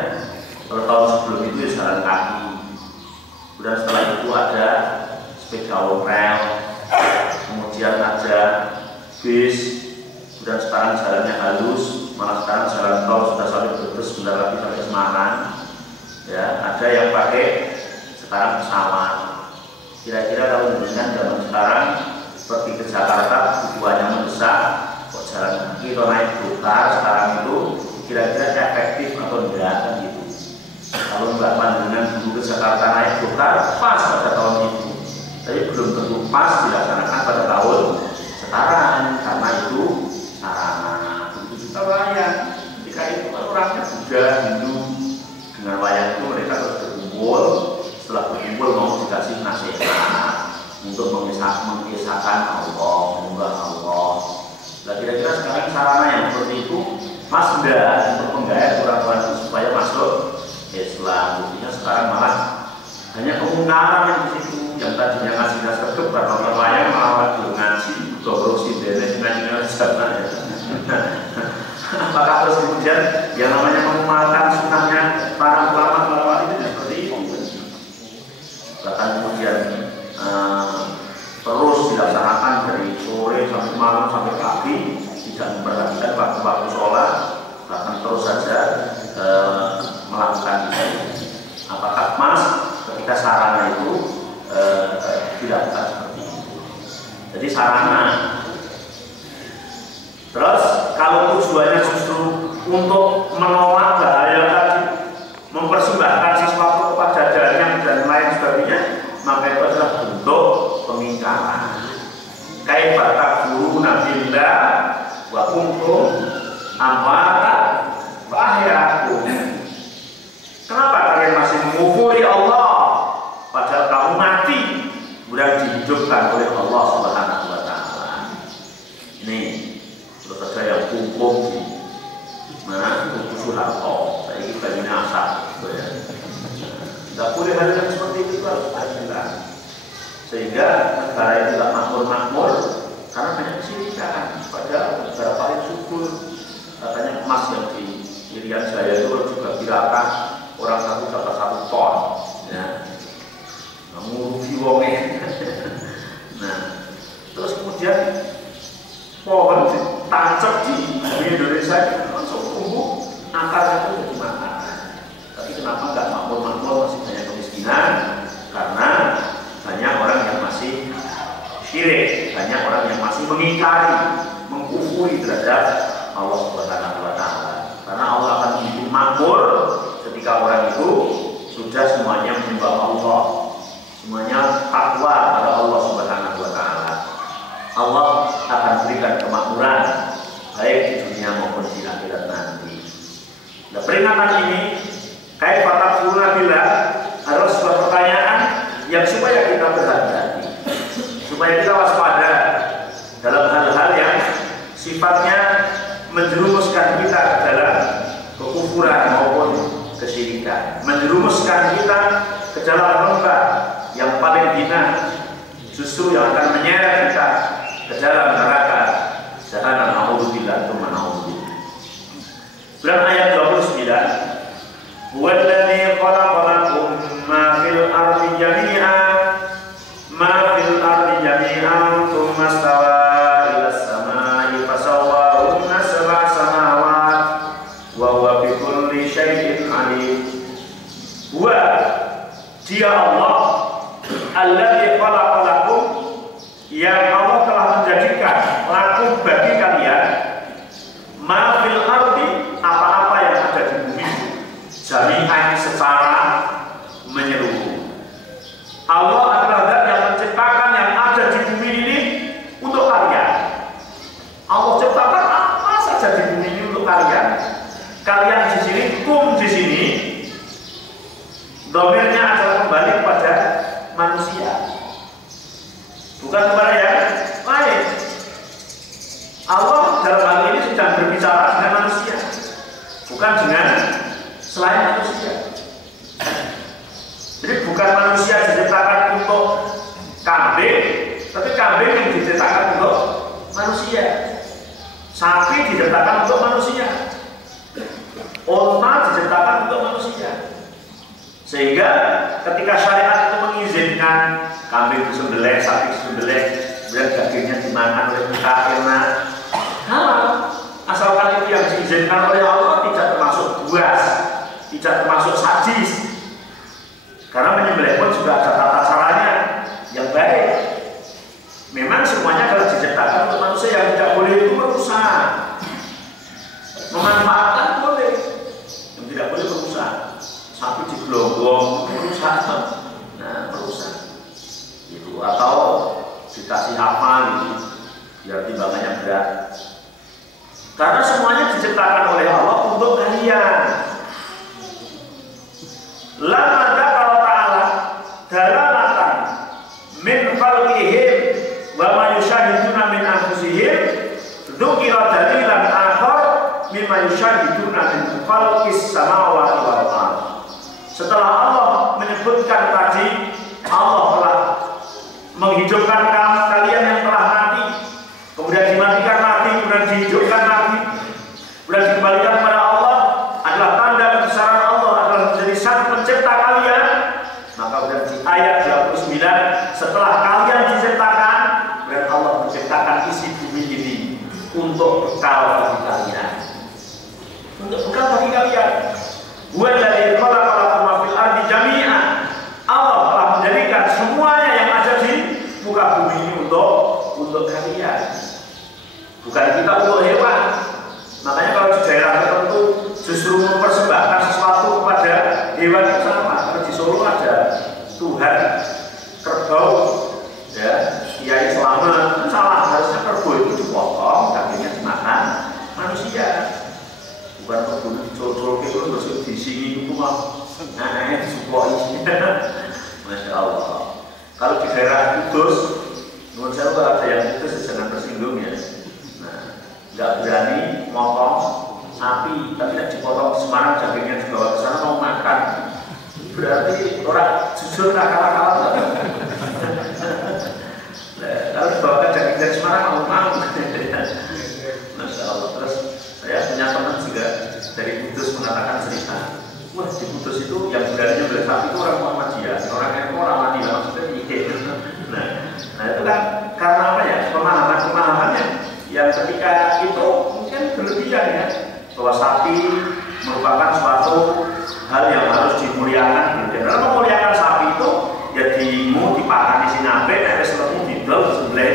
kalau tahun sebelum itu ya jalan kaki. Kemudian setelah itu ada sepeda rel, kemudian ada bis, kemudian sekarang jalannya halus, malah sekarang jalan tol sudah sampai Brebes, sebentar lagi sampai Semarang. Ya, ada yang pakai sekarang pesawat. Kira-kira kalau dibandingkan zaman sekarang pergi ke Jakarta tujuannya mendesak, kok jalan kaki atau naik dokar sekarang itu kira-kira efektif atau enggak kan gitu. Kalau Mbak Pandangan dulu ke Jakarta naik dokar pas pada tahun itu, tapi belum tentu pas dilaksanakan pada tahun sekarang karena itu sarana. Begitu juga wayang, ketika itu kan orangnya Buddha, Hindu, dengan wayang itu mereka terus berkumpul. Setelah berkumpul mau dikasih nasihat untuk mengisahkan Allah, menyembah Allah. Nah, kira-kira sekarang sarana yang seperti itu mas enggak untuk menggait orang-orang itu supaya masuk Islam. Buktinya sekarang malah hanya kemungkaran yang di situ. Yang tadinya ngasih nasihat kepada nonton wayang malah belum ngaji, goblok sih dene ngajinya sana ya. Apakah terus kemudian yang namanya mengumalkan sunnahnya para ulama itu seperti itu? Bahkan kemudian terus dilaksanakan dari sore sampai malam sampai pagi, tidak memperhatikan waktu-waktu sholat, bahkan terus saja melakukan itu. Apakah mas ketika sarana itu dilakukan seperti itu? Jadi sarana. Terus kalau tujuannya justru untuk menolak bahaya tadi, mempersembahkan sesuatu kepada danyang dan lain sebagainya, maka itu adalah bentuk pengingkaran. Kaifa takfuruna billah wa kuntum amwatan fa ahyakum. Kenapa kalian masih mengufuri Allah padahal kamu mati kemudian dihidupkan oleh Allah Subhanahu wa Ta'ala? Ini terus ada yang hukum di mana usul Allah. Saya ini bagian asal, ya. Tidak boleh hal yang seperti itu harus ada. Sehingga negara itu tidak makmur-makmur karena banyak kesirikan. Padahal negara paling subur, katanya emas yang di Irian Jaya itu juga kirakan orang satu dapat 1 ton, ya. Ngurugi wonge. Nah, terus kemudian pohon ditancap di Indonesia langsung tumbuh, akarnya itu jadi makanan. Tapi kenapa nggak makmur-makmur, masih banyak kemiskinan? Karena banyak orang yang masih syirik, banyak orang yang masih mengingkari, mengkufuri terhadap Allah Subhanahu wa Ta'ala. Karena Allah akan begitu makmur ketika orang itu sudah semuanya menyembah Allah, semuanya takwa pada Allah Subhanahu wa Ta'ala. Allah akan berikan kemakmuran baik di dunia maupun di akhirat nanti. Nah, peringatan ini kaifa takfuruna billah adalah sebuah pertanyaan yang supaya kita berhati-hati, supaya kita waspada dalam hal-hal yang sifatnya menjerumuskan kita ke dalam kekufuran maupun kesyirikan, menjerumuskan kita ke dalam lembah yang paling hina, justru yang akan menyeret kita ke dalam neraka jahanam. Na'udzubillah tsumma na'udzubillah. Dalam ayat 29, "Huwallazi khalaqalakum ma fil ardi jami'an ma fil ardi jami'an tsumma stawa ilas samai fasawwahunna sab'a samawat wa huwa bikulli syai'in alim." Wa dia Allah allazi khalaqalakum, yang Allah telah menjadikan lakum bagi kalian ma fil ardi, apa-apa yang ada di bumi, jami'an secara menyeluruh. Allah adalah zat yang menciptakan yang ada di bumi ini untuk kalian. Allah ciptakan apa saja di bumi ini untuk kalian. Kalian di sini, kum di sini, domirnya adalah kembali kepada manusia, bukan kepada yang lain. Allah dalam hal ini sedang berbicara dengan manusia, bukan dengan selain manusia. Jadi bukan manusia diciptakan untuk kambing, tapi kambing yang diciptakan untuk manusia. Sapi diciptakan untuk manusia, unta diciptakan untuk manusia. Sehingga ketika syariat itu mengizinkan kambing disembelih, sapi disembelih, kemudian dagingnya dimakan oleh kita karena halal, asalkan itu yang diizinkan oleh Allah, tidak termasuk buas, tidak termasuk sadis. Karena menyembelih pun juga ada tata caranya yang baik. Memang semuanya kalau diciptakan untuk manusia, yang tidak boleh itu merusak. Memanfaatkan boleh, yang tidak boleh merusak. Sapi digelonggong merusak, nah merusak itu, atau dikasih apa gitu biar timbangannya berat. Karena semuanya diciptakan oleh Allah untuk kalian. Lama kalau Ta'ala dalalatan min khalqihim wa ma yusyahiduna min anfusihim dzukira dalilan akhar mimma yusyahiduna min khalqis samawati wal ardh. Setelah Allah menyebutkan tadi, Allah telah menghidupkan kalian yang telah mati, kemudian dimatikan mati, kemudian dihidupkan mati, kemudian dikembalikan kepada Allah, adalah tanda kebesaran Allah, adalah menjadi sang pencipta kalian. Maka kemudian di ayat 29, setelah kalian diciptakan, kemudian Allah menciptakan isi bumi ini untuk bekal bagi kalian, untuk bekal bagi kalian. Walladzi khalaqalakum ma fil ardi jami'an, Allah telah menjadikan semuanya yang ada di muka bumi ini untuk kalian, bukan kita untuk hewan. Makanya kalau di daerah tertentu justru mempersembahkan sesuatu kepada hewan yang sama. Kalau di Solo ada Tuhan kerbau, ya, Kiai Selamat, salah, harusnya kerbau itu dipotong, dagingnya dimakan manusia. Bukan kerbau dicocol itu terus di sini itu mah, nah disukoi. Masya Allah. Kalau di daerah Kudus, menurut saya kalau ada yang Kudus jangan tersinggung ya. Nah, nggak berani motong sapi, tapi tidak dipotong di Semarang, dagingnya dibawa ke sana mau makan. Berarti orang jujur nakal-nakalan. Kalau dibawa ke daging dari Semarang mau. Masya Allah. Terus saya punya teman juga dari Kudus mengatakan cerita, wah di Kudus itu yang berani beli sapi itu orang Muhammadiyah, orang NU, orang Madinah, maksudnya dikit. Nah itu kan karena apa ya, pemahamannya yang ketika itu mungkin berlebihan ya, bahwa sapi merupakan suatu hal yang harus dimuliakan. Dan dalam memuliakan sapi itu ya dipakan di sinabe, ada seperti didol, sebelah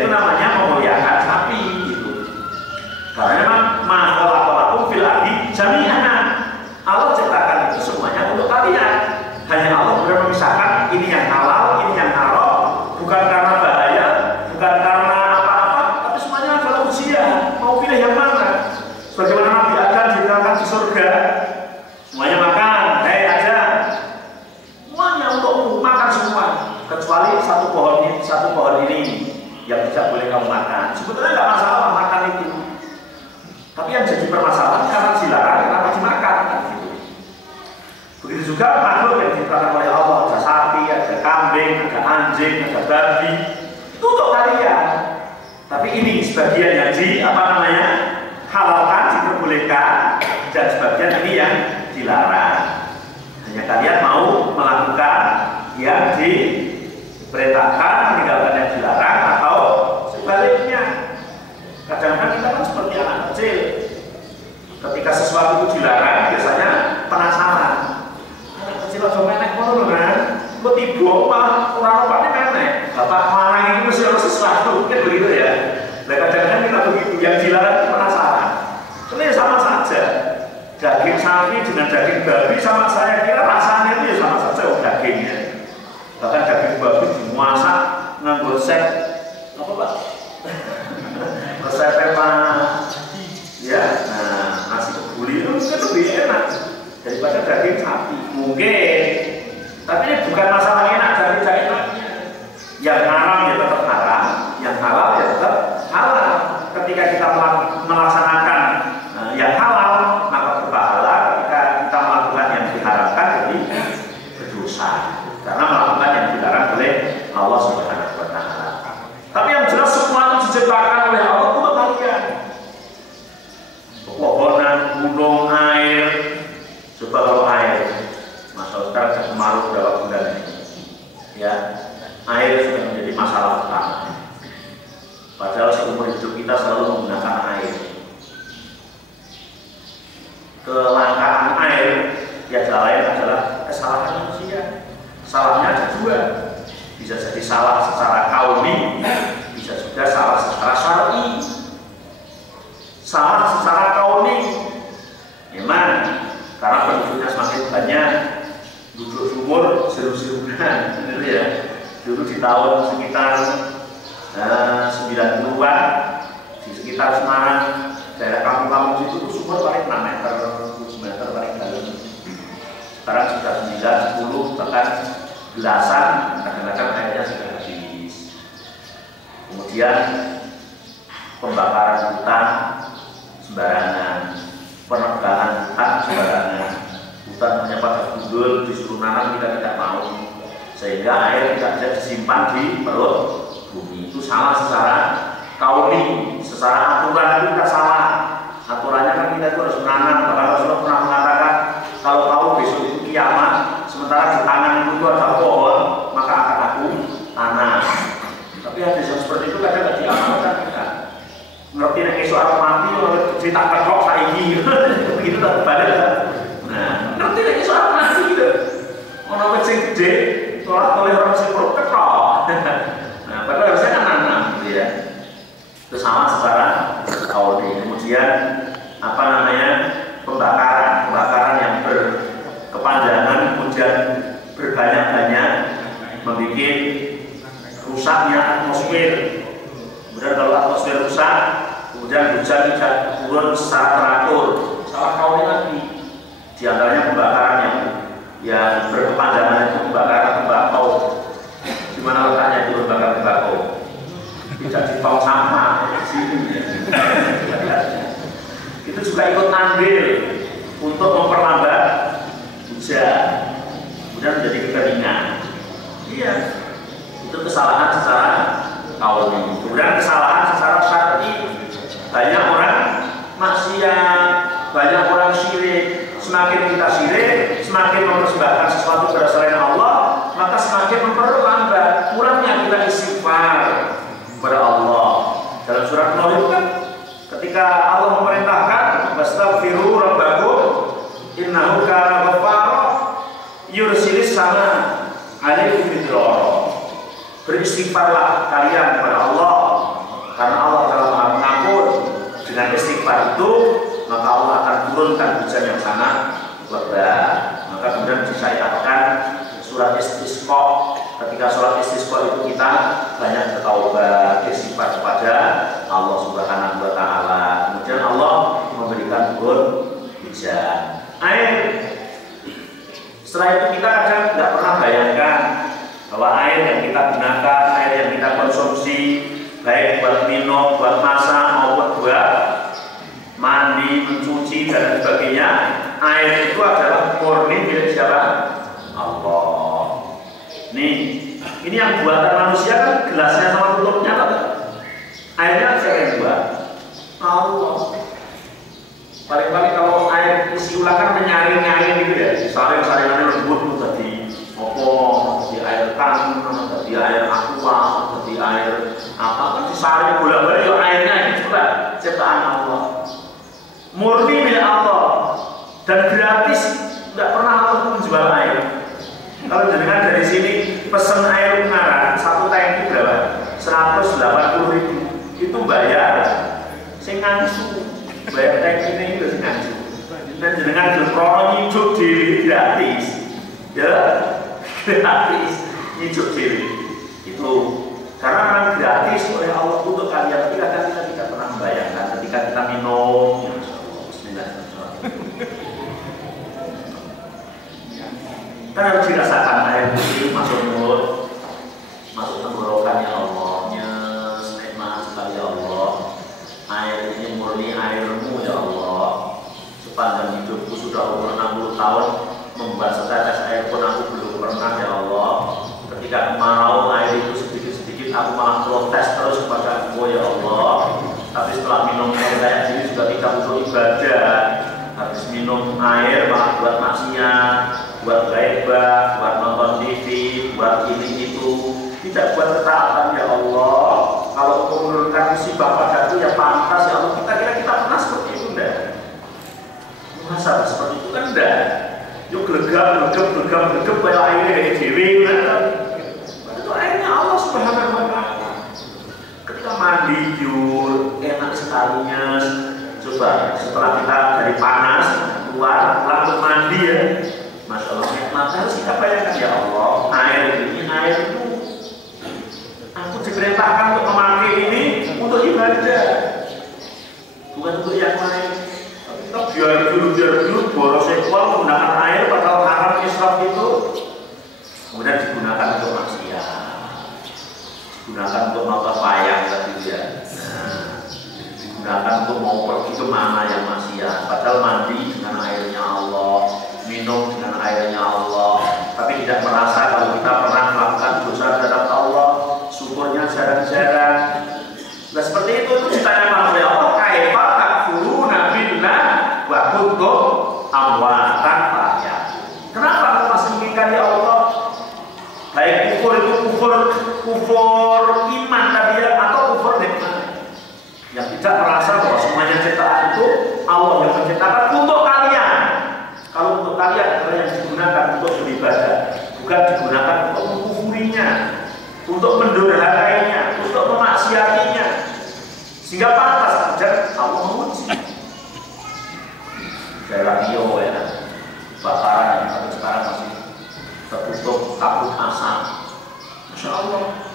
yang tidak boleh kamu makan. Sebetulnya nggak masalah makan itu, tapi yang jadi permasalahan karena dilarang kenapa dimakan kan gitu. Begitu juga makhluk yang diciptakan oleh Allah, ada sapi, ada kambing, ada anjing, ada babi, itu untuk kalian. Tapi ini sebagian yang halalkan, diperbolehkan, dan sebagian ini yang dilarang. Hanya kalian mau melakukan yang diperintahkan, meninggalkan yang dilarang, atau sebaliknya. Kadang-kadang kita kan seperti anak kecil, ketika sesuatu itu dilarang biasanya penasaran. Anak kecil aja menek ngono kan, kok tiba malah orang-orang menek. Bapak marah itu mesti harus sesuatu, kan begitu ya. Nah kadang-kadang kita begitu, yang dilarang itu penasaran. Ini sama saja, daging sapi dengan daging babi sama saya kira rasanya itu ya sama saja dagingnya. Bahkan daging babi dimasak nganggo resep apa Pak? Resep ya, nah nasi kebuli itu mungkin lebih enak daripada daging sapi mungkin. Tapi ini bukan masalah enak dan tidak enaknya. Yang haram ya tetap haram, yang halal ya tetap halal. Ketika kita melaksanakan yang halal maka berpahala, ketika kita melakukan yang diharamkan jadi berdosa karena melakukan yang dilarang oleh Allah Subhanahu wa Ta'ala. Tapi yang jelas semua itu diciptakan oleh Allah untuk kalian. Pepohonan, gunung, air. Coba kalau air, masa sekarang saya kemarau berapa bulan ini, ya air sudah menjadi masalah utama. Padahal seumur hidup kita selalu menggunakan air. Kelangkaan air yang lain adalah kesalahan manusia. Salahnya ada dua, bisa jadi salah secara kauni, bisa juga salah secara syar'i. Salah secara kauni, memang karena penduduknya semakin banyak, duduk sumur seru-seruan, gitu ya. Dulu di tahun sekitar 90-an di sekitar Semarang, daerah kampung-kampung itu sumur paling 6 meter, 7 meter paling dalam. Sekarang sudah 9, 10, bahkan belasan, kadang-kadang airnya sudah habis. Kemudian pembakaran hutan sembarangan, penebangan hutan sembarangan, hutan hanya pada gundul, disuruh nanam kita tidak mau, sehingga air tidak bisa disimpan di perut bumi. Itu salah secara kauni, secara aturan itu kita salah. Aturannya kan kita itu harus menanam. Bahkan Rasulullah pernah mengatakan kalau tahu besok itu kiamat, sementara di tangan itu ada pohon, maka akan aku tanam. Tapi hadis yang seperti itu kadang tidak diamalkan kita. Ngerti nek esuk arep mati ora cerita ketok saiki. Begitu tak balik. Nah, ngerti nek esuk arep mati gitu. Ono wit sing gede, ora oleh orang sing ketok. Nah, padahal harusnya kan nanam gitu ya. Itu sama secara kauni. Kemudian apa namanya? Pembakaran yang berkepanjangan, kemudian berbanyak-banyak membuat rusaknya atmosfer. Kemudian kalau atmosfer rusak, kemudian hujan tidak turun secara teratur. Salah kauni lagi. Di antaranya pembakaran yang berkepanjangan itu pembakaran tembakau. Di mana letaknya itu pembakaran tembakau? Tidak di tong sampah di sini. Itu juga ikut andil untuk memperlambat hujan, kemudian menjadi kekeringan. Iya, itu kesalahan secara kauni. Kemudian kesalahan secara syar'i, banyak orang maksiat, banyak orang syirik. Semakin kita syirik, semakin mempersembahkan sesuatu kepada selain Allah, maka semakin memperlambat. Kurangnya kita istighfar kepada Allah. Dalam surat Nur itu kan ketika Allah memerintahkan wastaghfiru rabbakum innahu kana ghaffara yursilis sama alaikum bidrara. Beristighfarlah kalian kepada Allah karena Allah adalah Maha Pengampun. Dengan istighfar itu maka Allah akan turunkan hujan yang sangat lebat. Maka kemudian disayatkan surat istisqa. Ketika sholat istisqa itu kita banyak bertaubat, istighfar kepada Allah Subhanahu wa Ta'ala. Kemudian Allah memberikan turun hujan, air. Setelah itu kita kadang tidak pernah bayangkan bahwa air yang kita gunakan, air yang kita konsumsi baik buat minum, buat masak maupun buat mandi, mencuci dan sebagainya. Air itu adalah murni milik siapa? Allah. Nih, ini yang buatan manusia kan gelasnya sama tutupnya apa? Airnya siapa yang buat? Allah. Paling-paling kalau air isi ulang kan menyaring-nyaring gitu ya, saring-saringannya lembut tadi opong, tadi air kan, tadi air aqua, tadi air apa kan disaring bolak-balik ya airnya itu kan ciptaan Allah. Murni milik Allah dan gratis, tidak pernah Allah menjual air. Kalau jenengan dari sini pesen air Ungaran satu tangki berapa? 180.000 itu bayar sing ngangsu. Bayar tangki ini itu sing ngangsu. Dan jenengan krono hidup di gratis. Ya, gratis hidup diri. Itu karena memang gratis oleh Allah untuk kalian. Ketika kita tidak pernah membayangkan ketika kita minum, ya kan harus dirasakan air putih masuk mulut, masuk tenggorokannya Allahnya, nikmat sekali ya Allah. Air ini murni airmu ya Allah. Sepanjang hidupku sudah umur 60 tahun membuat setetes air pun aku belum pernah ya Allah. Ketika kemarau air itu sedikit-sedikit aku malah protes terus kepada Engkau ya Allah. Tapi setelah minum air kayak gini juga tidak untuk ibadah. Habis minum air malah buat maksiat, buat ghaibah, buat nonton TV, buat ini itu, tidak buat ketaatan ya Allah. Kalau Engkau menurunkan musibah padaku ya pantas ya Allah. Kita pernah seperti itu enggak? Masa seperti itu kan enggak? Yuk gelegam kayak airnya kayak dewi kan? Itu airnya Allah Subhanahu wa Ta'ala. Ketika mandi jur enak sekalinya. Coba setelah kita dari panas keluar langsung mandi ya, masya Allah nikmat. Harus kita bayangkan ya Allah, air ini air itu aku diperintahkan untuk memakai ini untuk ibadah, bukan untuk yang lain. Kita biar dulu borosnya keluar menggunakan air padahal haram israf itu, kemudian digunakan untuk maksiat, digunakan untuk melakukan payang tadi ya. Digunakan untuk mau pergi ke mana yang maksiat, padahal mandi dengan airnya Allah, minum dengan airnya Allah, tapi tidak merasa kalau kita pernah melakukan dosa terhadap Allah, syukurnya jarang-jarang. Nah seperti itu ditanya oleh Allah, kaifa takfuruna billah wa kuntum amwatan fahya. Kenapa kamu masih mengingkari Allah? Baik kufur itu kufur iman tadi ya, atau kufur nikmat. Yang tidak merasa bahwa semuanya ciptaan itu Allah yang menciptakan untuk kalian. Kalau untuk kalian yang digunakan untuk beribadah, bukan digunakan untuk mengkufurinya, untuk mendurhakainya, untuk memaksiatinya. Sehingga pantas saja Allah menguji. Daerah Rio ya, bakaran yang sampai sekarang masih tertutup kabut asap. Masya Allah.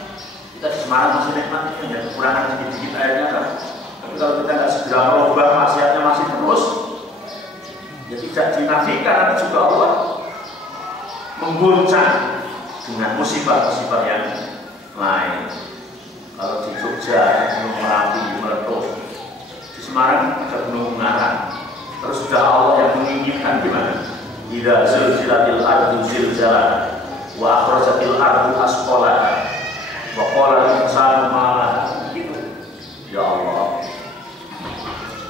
Kita di Semarang masih nikmat, ya kekurangan sedikit airnya kan. Tapi kalau kita nggak segera merubah maksiatnya masih terus, ya tidak dinafikan, tapi juga Allah mengguncang dengan musibah-musibah yang lain. Kalau di Jogja Gunung Merapi meletus, di Semarang ada Gunung Ungaran. Terus sudah Allah yang menginginkan gimana? Idza zulzilatil ardu zilzalaha wa akhrajatil ardu asqalaha wa qala al-insanu ma laha. Ya Allah,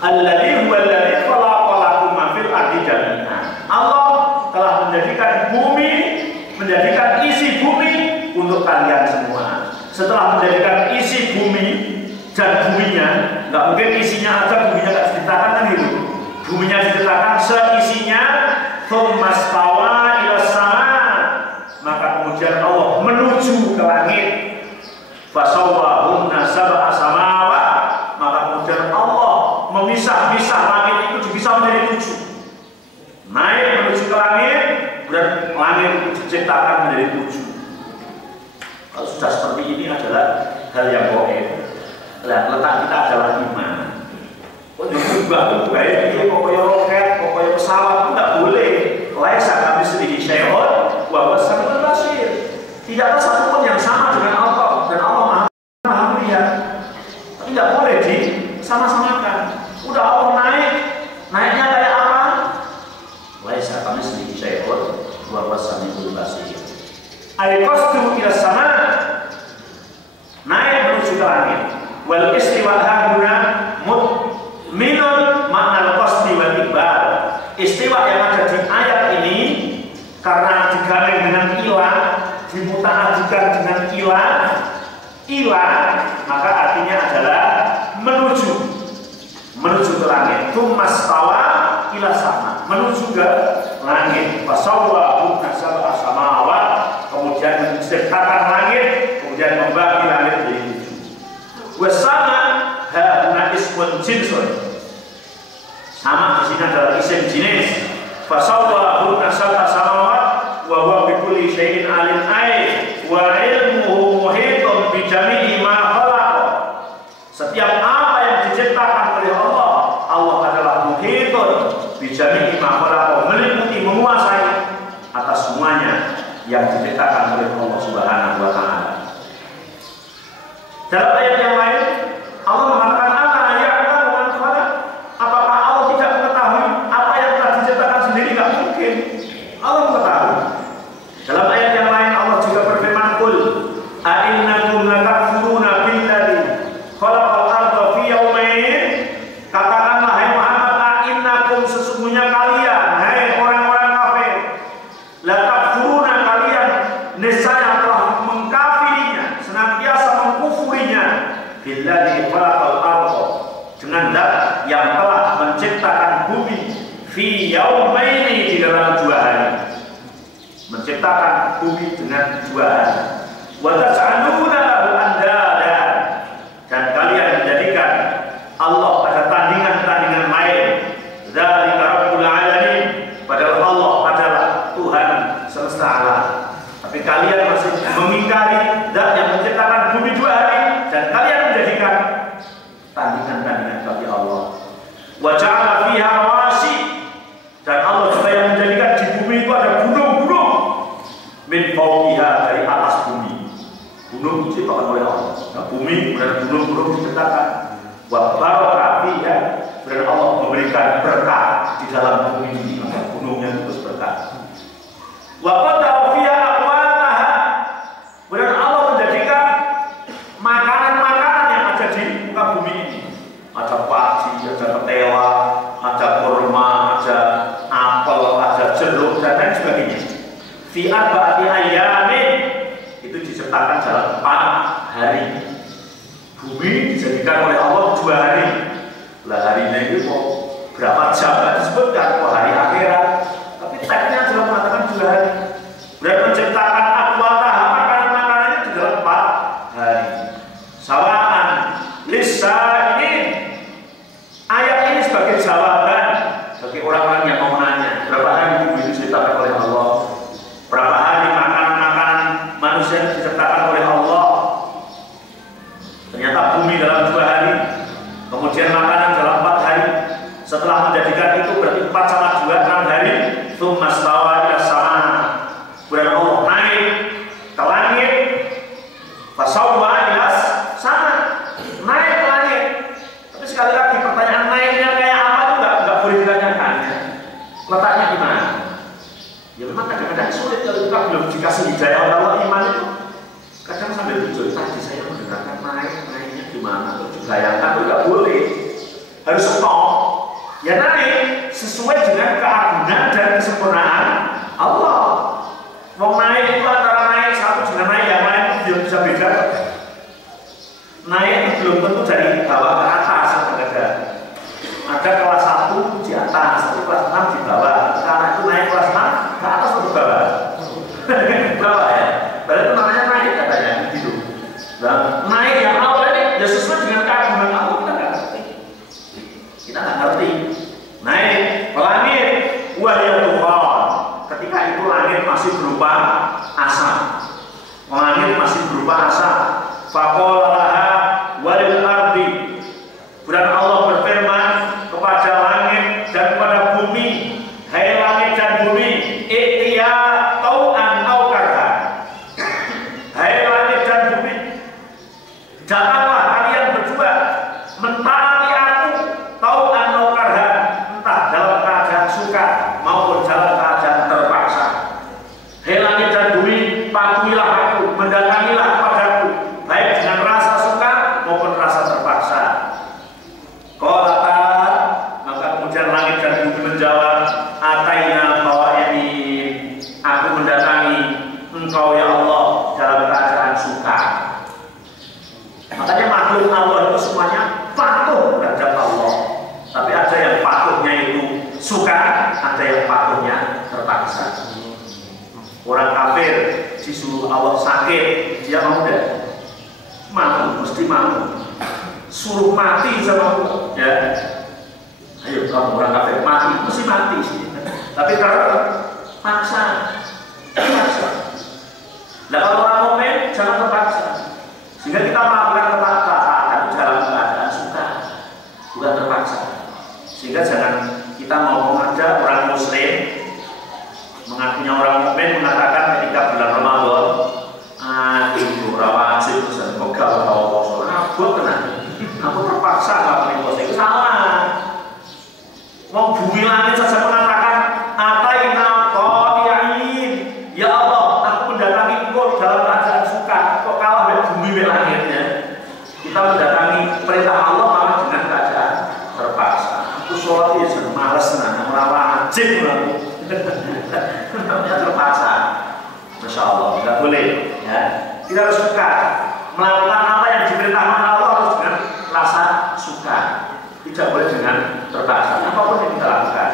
alladzi huwa alladzi khalaqa lakum ma fil ardi jami'an. Allah telah menjadikan bumi, menjadikan isi bumi untuk kalian semua. Setelah menjadikan isi bumi dan buminya, nggak mungkin isinya ada buminya nggak diceritakan kan gitu. Buminya diceritakan seisinya, tsummastawa ila sama, maka kemudian Allah menuju ke langit. Fasawwahunna sab'a samawat, maka kemudian Allah memisah-misah langit itu dipisah menjadi 7. Naik menuju ke langit, dan langit itu diciptakan menjadi 7. Kalau sudah seperti ini adalah hal yang gaib. Letak kita adalah iman. Oh, juga baik ini pokoknya roket, pokoknya pesawat itu tidak boleh. Laisa kamitslihi syai'un wa huwas samiul basir. Tidak ada satupun yang sama dengan Allah, dan Allah Maha melihat. tidak boleh disama-samakan. Udah Allah naiknya kayak apa? Laisa kamitslihi syai'un wa huwas samiul basir. Al-qasdu ila sama, naik menuju ke langit. Wal istiwa haduna minun makna al-qasdi wal iqbal. Istiwa yang ada di ayat ini karena digandeng dengan ilah, dimuta'adikan dengan ilah, maka artinya adalah menuju ke langit. Tumastawa ila sama, menuju ke langit. Fasawwa sab'a samawat, kemudian menciptakan langit, kemudian membagi langit menjadi 7. Wasama haduna ismun jinsun. Sama di sini adalah isim jenis. Fasawwa sab'a samawat wa huwa bi kulli syai'in alim wa ilmuhu muhitun bi jami'i ma khalaq. Setiap apa yang diciptakan oleh Allah, Allah adalah muhitun bi jami'i ma khalaq, meliputi, menguasai atas semuanya yang diciptakan oleh Allah Subhanahu wa taala. Dalam ayat yang lain Allah mengatakan ala ya'lamu man khalaq. Apakah Allah tidak mengetahui apa yang telah diciptakan sendiri? Tidak mungkin. Allah mengetahui. Dalam ayat yang lain Allah juga berfirman, qul a'innakum latakfuruna billadzi khalaqal arda fi yawmayn. Katakanlah hai Muhammad, a'innakum, sesungguhnya kalian, hai orang-orang kafir, latakfuruna, kalian niscaya telah mengkafirinya, senantiasa mengkufurinya, billadzi khalaqal arda, dengan zat yang telah menciptakan bumi, fi yawmayn, di dalam 2 hari. Menciptakan bumi dengan 2 hari. Wa tas'aluna lahu andada, dan kalian menjadikan Allah pada tandingan-tandingan lain. Dzalika rabbul alamin, padahal Allah adalah Tuhan semesta alam. Tapi kalian masih mengingkari zat yang menciptakan bumi 2 hari, dan kalian menjadikan tandingan-tandingan bagi Allah. Wa ja'ala fiha rawasi, dan Allah juga yang menjadikan di bumi itu ada gunung-gunung, min fawqiha, dari atas bumi. Gunung diciptakan oleh Allah. Nah, bumi dan gunung-gunung diciptakan. Wa baraka fiha, dan Allah memberikan berkah di dalam bumi ini, maka gunungnya terus berkah. Wa qadara fiha aqwataha, dan Allah menjadikan makanan-makanan yang ada di muka bumi ini. Ada padi, ada ketela, ada kurma, ada apel, ada jeruk, dan lain sebagainya. Fi arba'ati ayyamin, itu diciptakan dalam 4 hari. Bumi dijadikan oleh Allah 2 hari. Lah harinya itu mau berapa jam kan disebutkan, kok hari akhirat, tapi teksnya sudah mengatakan 2 hari. Dan menciptakan aqwatah, makanan-makanannya di dalam 4 hari. Sawaan lisa ini, ayat ini sebagai jawaban bagi orang-orang yang mau nanya, berapa hari bumi itu diciptakan oleh Allah, berapa hari makanan-makanan manusia diciptakan oleh Allah. Ternyata bumi dalam 2 hari, kemudian makanan dalam 4 hari. Setelah menjadikan itu berarti 4 sama 2, 6 hari. Tsummastawa ila sama, kemudian Allah naik ke langit. Fasawwa ila sama, naik ke langit. Tapi sekali lagi pertanyaan naiknya kayak apa itu nggak boleh ditanyakan. Letaknya di mana? Ya memang kadang-kadang sulit kalau kita belum dikasih hidayah oleh Allah. Iman itu kadang sambil tujuan, tadi saya mendengarkan naiknya gimana, terus dibayangkan itu nggak boleh, harus stop. Ya naik sesuai dengan keagungan dan kesempurnaan Allah. Mau naik itu antara naik satu dengan naik yang lain itu belum bisa beda. Naik itu belum tentu dari bawah ke atas, ada kelas 1 di atas, tapi kelas 6 di bawah. Karena itu naik kelas 6 ke atas atau ke bawah? Bawah ya. Berarti itu namanya naik katanya gitu. Nah, naik yang awal ini ya sesuai dengan keagungan Allah, kita nggak ngerti. Kita nggak ngerti. Naik langit, wahya Tuhan. Ketika itu langit masih berupa asap. Langit masih berupa asap. Faqalaha walil ardi. Kemudian Allah berfirman kepada langit dan kepada bumi, hai langit dan bumi, i'tiya tau'an au makhluk Allah itu semuanya patuh terhadap Allah. Tapi ada yang patuhnya itu suka, ada yang patuhnya terpaksa. Orang kafir disuruh Allah sakit, dia mau enggak? Mau, mesti mau. Suruh mati sama Allah, ya. Ayo kamu orang kafir mati, mesti mati. Tapi terpaksa. Nah kalau orang mukmin jangan terpaksa. Sehingga kita melakukan ketaatan dalam keadaan suka, bukan terpaksa. Sehingga jangan kita ngomong aja orang muslim mengakunya orang mukmin mengatakan ketika bulan Ramadan, itu wajib terus pegal atau kosong, aku tenang, aku terpaksa ngelakuin puasa itu salah. Mau bumi langit saja mengatakan ataina qai'in, ya Allah, aku mendatangi engkau dalam keadaan suka, kok kalah dengan bumi langitnya. Kita mendatangi perintah Allah malah dengan keadaan terpaksa. Aku sholat ya jangan males tenang, wajib aku. Namanya terpaksa. Masya Allah, nggak boleh ya. Kita harus suka melakukan apa yang diperintahkan Allah, harus dengan rasa suka, tidak boleh dengan terpaksa apapun yang kita lakukan,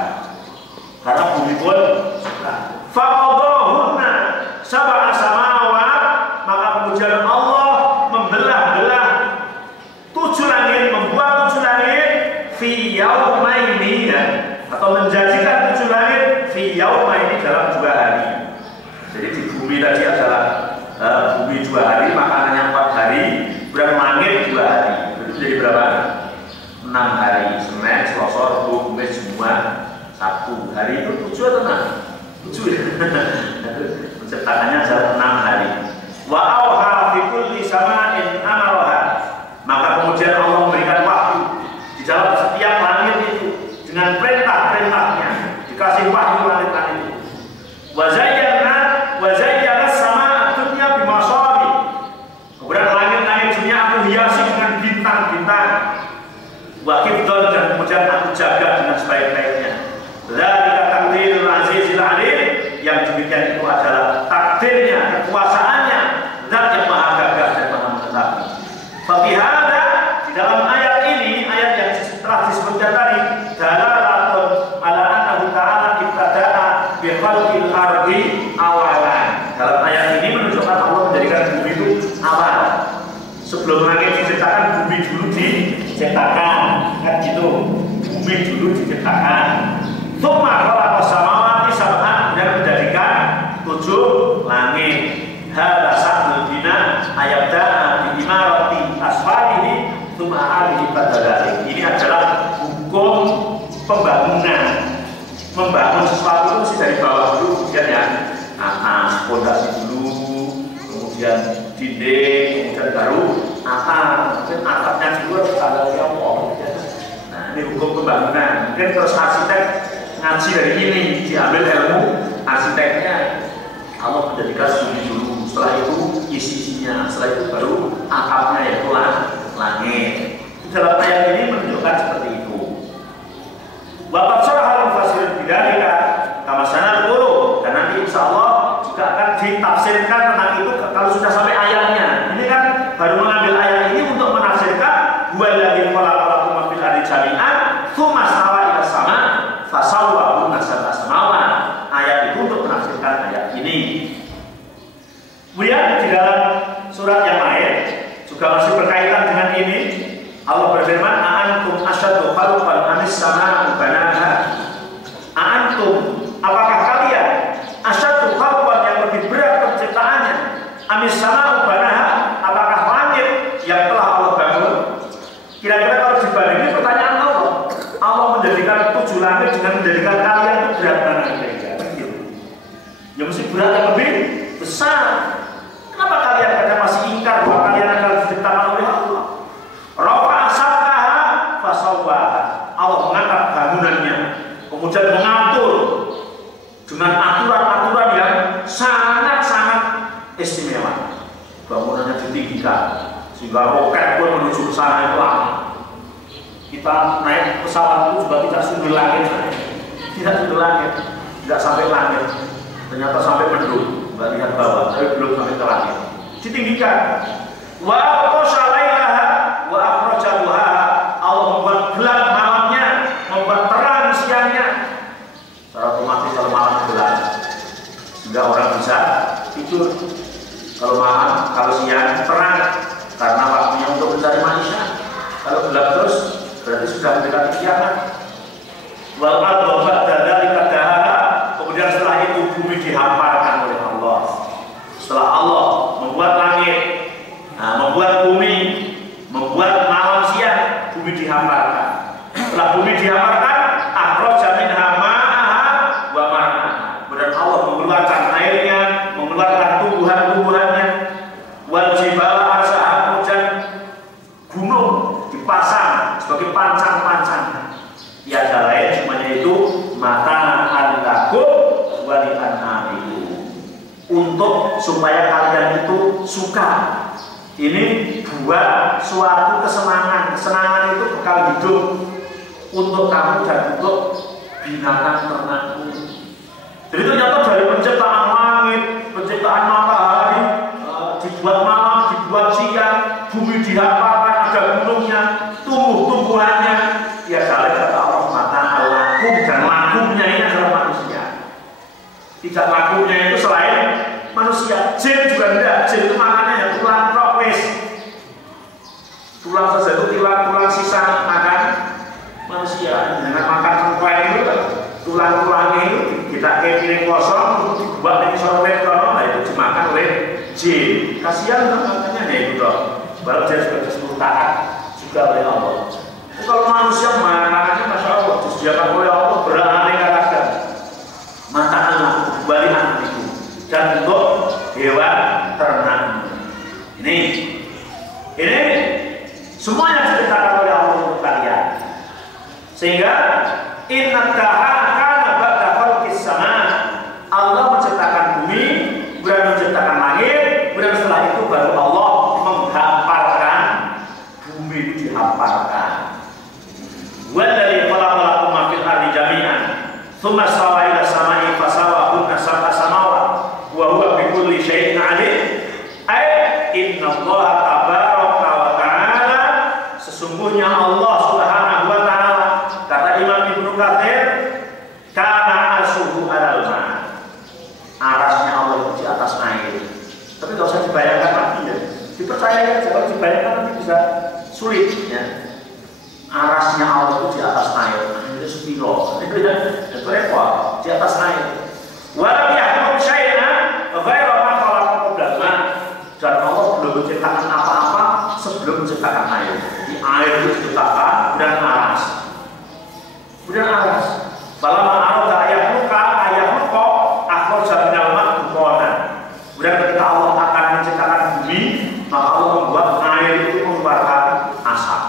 karena bumi pun suka. Faqadahunna sab'a samawat, maka kemudian Allah membelah-belah 7 langit, membuat 7 langit fi yaumaini, ya, atau menjadikan 7 langit fi yaumaini dalam 2 hari. Jadi di bumi tadi adalah bumi 2 hari, makanannya 4 hari, berarti langit 2 hari. Itu jadi berapa? 6 hari. Senin, Selasa, Rabu, Kamis, Jumat, Sabtu. Hari itu 7 atau 6? 7 ya. Penciptaannya adalah 6 hari. Wa auha fi kulli sama'in amaraha. Maka kemudian Allah memberikan wahyu di dalam setiap langit itu dengan perintah-perintahnya, dikasih wahyu langit-langit itu. Wa zayyana sama dunya bimasabi. Kemudian langit-langit dunia aku hiasi dengan bintang-bintang. Wa hifdzan, dan kemudian aku jaga dengan sebaik-baiknya. Dzalika taqdirul azizil alim, yang demikian itu adalah takdirnya, kekuasaannya, zat yang maha gagah dan maha mengetahui. Fakihada, di dalam ayat ini, ayat yang telah disebutkan tadi, dalalatun ala annahu ta'ala ibtada'a bi khalqil ardi awalan. Dalam ayat ini menunjukkan Allah menjadikan bumi itu awal. Sebelum langit diciptakan, bumi dulu diciptakan, kan gitu. Bumi dulu diciptakan. Tsumma khalaqa samawati sab'an, dan menjadikan 7 langit. Hadza sa'dul bina ayabda'a bi imarati asfalihi tsumma alihi badalati. Ini adalah hukum pembangunan. Membangun sesuatu itu mesti dari bawah dulu, kemudian ya atas, pondasi dulu, kemudian dinding, kemudian baru atap. Mungkin atapnya dulu harus ada tiongkok. Nah, ini hukum pembangunan. Mungkin terus arsitek ngaji dari ini, diambil ilmu arsiteknya. Allah menjadikan bumi dulu, setelah itu isi-isinya, setelah itu baru atapnya, yaitu langit. Dalam ayat ini menunjukkan seperti itu. Waqad syarahal mufassirin bidzalika kama sanadkuru, dan nanti insyaallah juga akan ditafsirkan tentang itu kalau sudah sampai ayatnya. Ini kan baru mengambil ayat ini untuk menafsirkan huwallazi khalaqalakum fil ardi jami'an tsumma stawa ila sama fasawwahu sab'a samawat. Ayat itu untuk menafsirkan ayat ini. Kemudian di dalam surat yang lain juga masih berkaitan dengan ini, Allah berfirman, "A'antum asyaddu khalqan amis samaa'i banaha." A'antum, apakah kalian asyaddu khalqan, yang lebih berat penciptaannya, amis samaa'i banaha, apakah langit yang telah Allah bangun? Kira-kira kalau dibandingin pertanyaan Allah, Allah menjadikan 7 langit dengan menjadikan kalian itu berat mana kira-kira? Ya mesti berat yang lebih besar. Kenapa kalian kadang masih ingkar bahwa kalian akan diciptakan oleh Allah? Rafa'a sab'aha fasawwaha. Allah mengangkat bangunannya, kemudian mengatur dengan aturan-aturan yang sangat-sangat istimewa. Bangunannya ditinggikan sehingga roket pun menuju ke sana itu lama. Kita naik pesawat itu juga tidak sundul langit, tidak sundul langit, tidak sampai langit. Ternyata sampai mendung, nggak lihat bawah, tapi belum sampai ke langit. Ditinggikan. Wa qashalaiha kalau siang terang karena waktunya untuk mencari manusia. Kalau gelap terus berarti sudah mendekati kiamat. Wal ardu ba'da dzalika dahaha, kemudian setelah itu bumi dihamparkan oleh Allah. Setelah Allah membuat langit, membuat bumi, membuat malam siang, bumi dihamparkan. Setelah bumi dihamparkan, akhraja minha ma'aha wa mar'aha. Kemudian Allah mengeluarkan airnya, mengeluarkan tumbuhan-tumbuhannya. Wal jibala arsaha, kemudian gunung dipasang sebagai pancang-pancang. Tiada lain semuanya itu mata al-lakum wa li'an'amikum, untuk supaya kalian itu suka. Ini buat suatu kesenangan. Kesenangan itu bekal hidup untuk kamu dan untuk binatang ternakmu. Jadi ternyata dari penciptaan langit, penciptaan matahari, dibuat malam, dibuat siang, bumi dihamparkan, ada gunungnya, tumbuh-tumbuhannya. Ya kalian kata Allah mata al-lakum, dan lakumnya ini adalah manusia. Tidak lakumnya itu selain manusia. Jin juga tidak. Jin itu makannya yang tulang propes. Tulang saja itu tulang sisa makan manusia. Dengan makan tengkleng itu tulang-tulangnya itu kita kayak piring kosong dibuat dari sorbetan, nah itu dimakan oleh jin. Kasihan makanya itu dong. Baru dia sudah disebutkan juga oleh Allah. Kalau manusia makanannya masya Allah disediakan oleh Allah beraneka ragam. Mata Allah balihan itu dan untuk hewan ternak. Ini semuanya diceritakan oleh Allah untuk kalian. Sehingga inna kana ba'da khalqis sama, Allah menciptakan bumi, kemudian menciptakan langit, kemudian setelah itu baru Allah menghamparkan bumi, dihamparkan. Walladzi khalaqa lakum ma fil ardi jami'an tsumma stawa ila samai fasawwahunna sab'a samawat wa huwa bi kulli syai'in 'alim. Ay innallaha tabaraka wa ta'ala, sesungguhnya Allah Subhanahu wa ta'ala, kata Imam Ibnu Katsir, kana arsyuhu 'alal ma'. Arasnya Allah itu di atas air. Tapi enggak usah dibayangkan lagi ya. Dipercaya aja, kalau dibayangkan nanti bisa sulit ya. Arasnya Allah itu di atas air. Itu sepiro. Itu repot di atas air. Walam yakhluq syai'an ghairu ma khalaqa qabla. Dan Allah belum menciptakan apa-apa sebelum menciptakan air. Jadi air itu diciptakan dan aras. Kemudian aras. Falamma arada ayakhluqa akhraja minal ma'i bukhara. Kemudian ketika Allah akan menciptakan bumi, maka Allah membuat air itu mengeluarkan asap.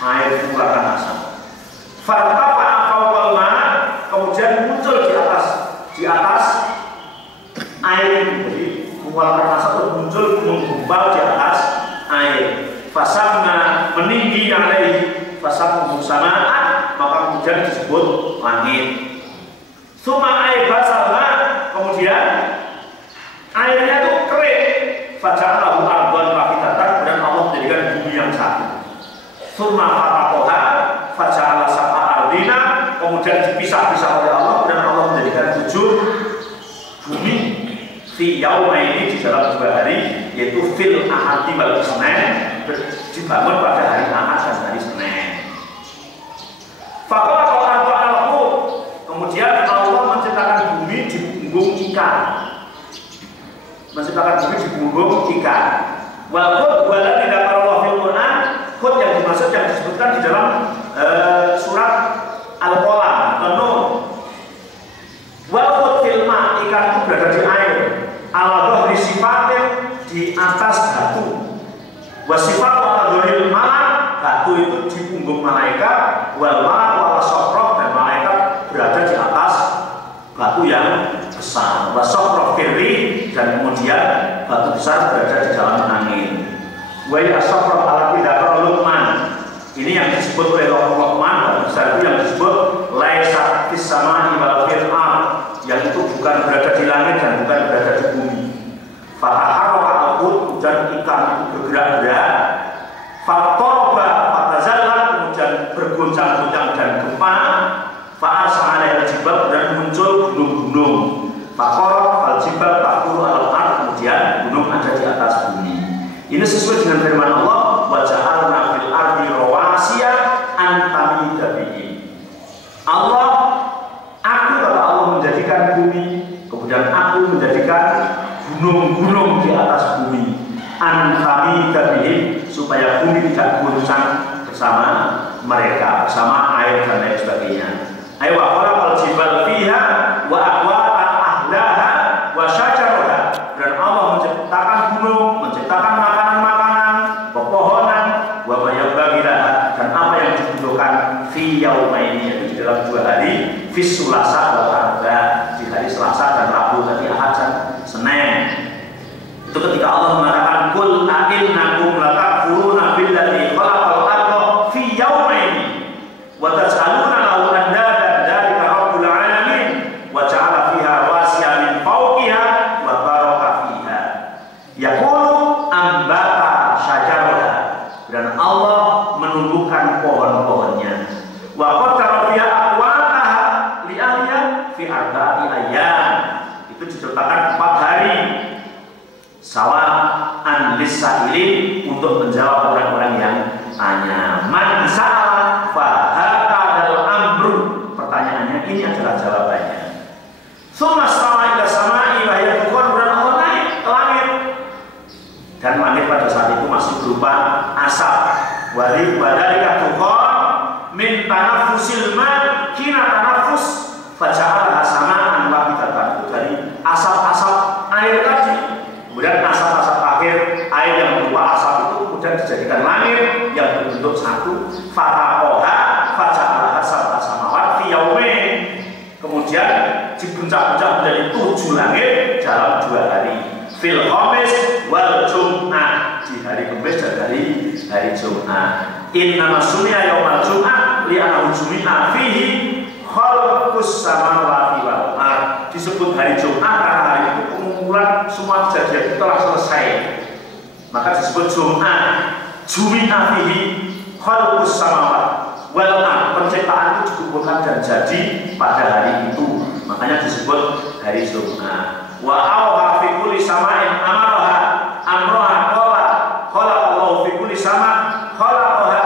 Air itu mengeluarkan asap. Fartafa'a fawqal ma', kemudian muncul di atas air itu. Jadi mengeluarkan asap itu muncul menggumpal di atas air. Fasamna, meninggi alaihi fasamna sama'an, maka kemudian disebut langit. Suma air basalma, kemudian airnya itu kering. Faja'alahu ardhan faqidatan, dan Allah menjadikan bumi yang satu. Suma fatakoha faja'ala sab'a ardina, kemudian dipisah-pisah oleh Allah, dan Allah menjadikan 7 bumi. Fi yaumaini, di dalam 2 hari, yaitu fil ahadi wal isnin, dibangun pada hari Ahad dan hari Senin. Faqala al-ardu, kemudian Allah menciptakan bumi di punggung ikan. Menciptakan bumi di punggung ikan. Wal khut wala tidak Allah fil Quran, khut yang dimaksud yang disebutkan di dalam surat Al-Qalam, An-Nur. Wal khut fil ma, ikan itu berada di air. Al-dhahri sifatin, di atas batu. Wasifat wa dhahiril malak, batu itu di punggung malaikat. Wal malak wa sofroh, dan malaikat berada di atas batu yang besar. Wasofroh firri, dan kemudian batu besar berada di dalam angin. Wa yasofroh ala tidak Luqman, ini yang disebut oleh Luqman, batu besar itu yang disebut laisa fis samai wal fil ard, yang itu bukan berada di langit dan bukan berada di bumi. Fataharaka al-hut, dan ikan itu bergerak-gerak. Fattoroba fatazallat, kemudian bergoncang-goncang dan gempa. Fa'arsala al-jibal, dan muncul gunung-gunung. Fakorok al-jibal takuru al-ard, kemudian gunung ada di atas Ini sesuai dengan firman Allah, wa ja'alna fil ardi rawasiya an tamida bihi. Allah, aku kata Allah menjadikan bumi, kemudian aku menjadikan gunung-gunung di atas bumi, an tamida bihi, supaya bumi tidak goncang bersama mereka, bersama air dan lain sebagainya. Ayo wa khalaqal jibal fiha wa aqwata ahlaha wa syajaraha. Dan Allah menciptakan gunung, menciptakan makanan-makanan, pepohonan, wa mayyabagilah, dan apa yang dibutuhkan fi yaumaini, yaitu di dalam 2 hari, fi sulasa wa arba, di hari Selasa dan Rabu, tadi Ahad dan Senin. Itu ketika Allah mengatakan kul a'innakum latakfuruna billadzi khalaqal arda fi yaumaini wa taj'aluna lahu andadan dzalika rabbul alamin wa ja'ala fiha rawasiya min fawqiha wa baraka fiha yaqulu ambata syajaraha. Dan Allah menumbuhkan pohon-pohonnya, wa qaddara fiha aqwataha li ahliha fi arba'ati ayyam. Itu diceritakan 4 hari sawa'an lis-sa'ilin, untuk menjawab orang-orang yang tanya. Man sa'ala fa hadzal amru, pertanyaannya ini adalah jawabannya. Tsumma stawa ila sama'i wa hiya dukhan, dan Allah naik ke langit, dan langit pada saat itu masih berupa asap. Wa dzalika dukhan min tanaffusil ma kina tanaffus faja'alaha sama'an wahidatan, itu dari asap-asap air tadi. Kemudian asap-asap akhir air yang berupa asap itu kemudian dijadikan langit yang berbentuk satu. Fatakoha faja'alaha sab'a samawat fi yaumin, kemudian dibencak-bencak menjadi 7 langit dalam 2 hari. Fil khamis wal jum'ah, di hari Kamis dan hari Jumat. Innama sumiya yaumal jum'ah li'annahu jumi'a fihi khalqus samawati wal ardh. Disebut hari Jumat karena hari itu pengumpulan semua kejadian telah selesai, maka disebut Jumat. Jumi'a fihi khalqus samawati wal ardh, penciptaan itu dikumpulkan dan jadi pada hari itu, makanya disebut hari Jumat. Wa awha fi kulli sama'in amaraha amraha qala khalaqallahu fi kulli sama' khalaqaha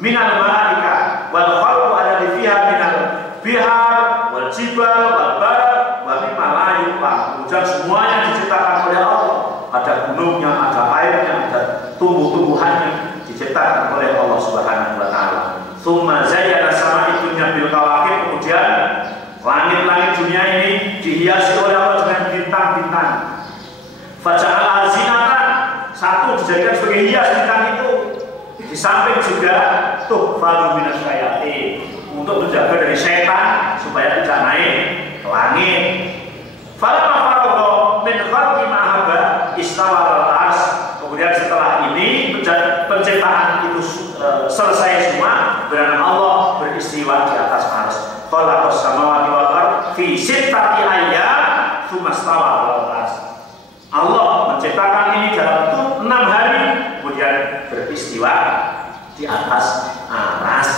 minal malaika wal khalqu alladhi fiha minal bihar wal jibal wal barat wa mimma la yuqam. Kemudian semuanya diciptakan oleh Allah, ada gunungnya, ada airnya, ada tumbuh-tumbuhannya, diciptakan oleh Allah Subhanahu wa taala. Tsumma zayyana sama'i dunya bil kawakib, kemudian langit-langit dunia ini dihiasi oleh Allah dengan bintang-bintang. Faja'al zinatan, satu dijadikan sebagai hias bintang itu. Di samping juga tuhfalu minas syayatin, untuk menjaga dari setan supaya tidak naik ke langit. Falamma faragha min khalqi ma habba istawa al-ars. Kemudian setelah ini penciptaan itu selesai semua, dan Allah beristiwa di atas ars. Khalaqas samawati wal ardh fi sittati ayyam tsumma istawa al-ars. Allah menciptakan ini dalam 6 hari, kemudian beristiwa di atas aras.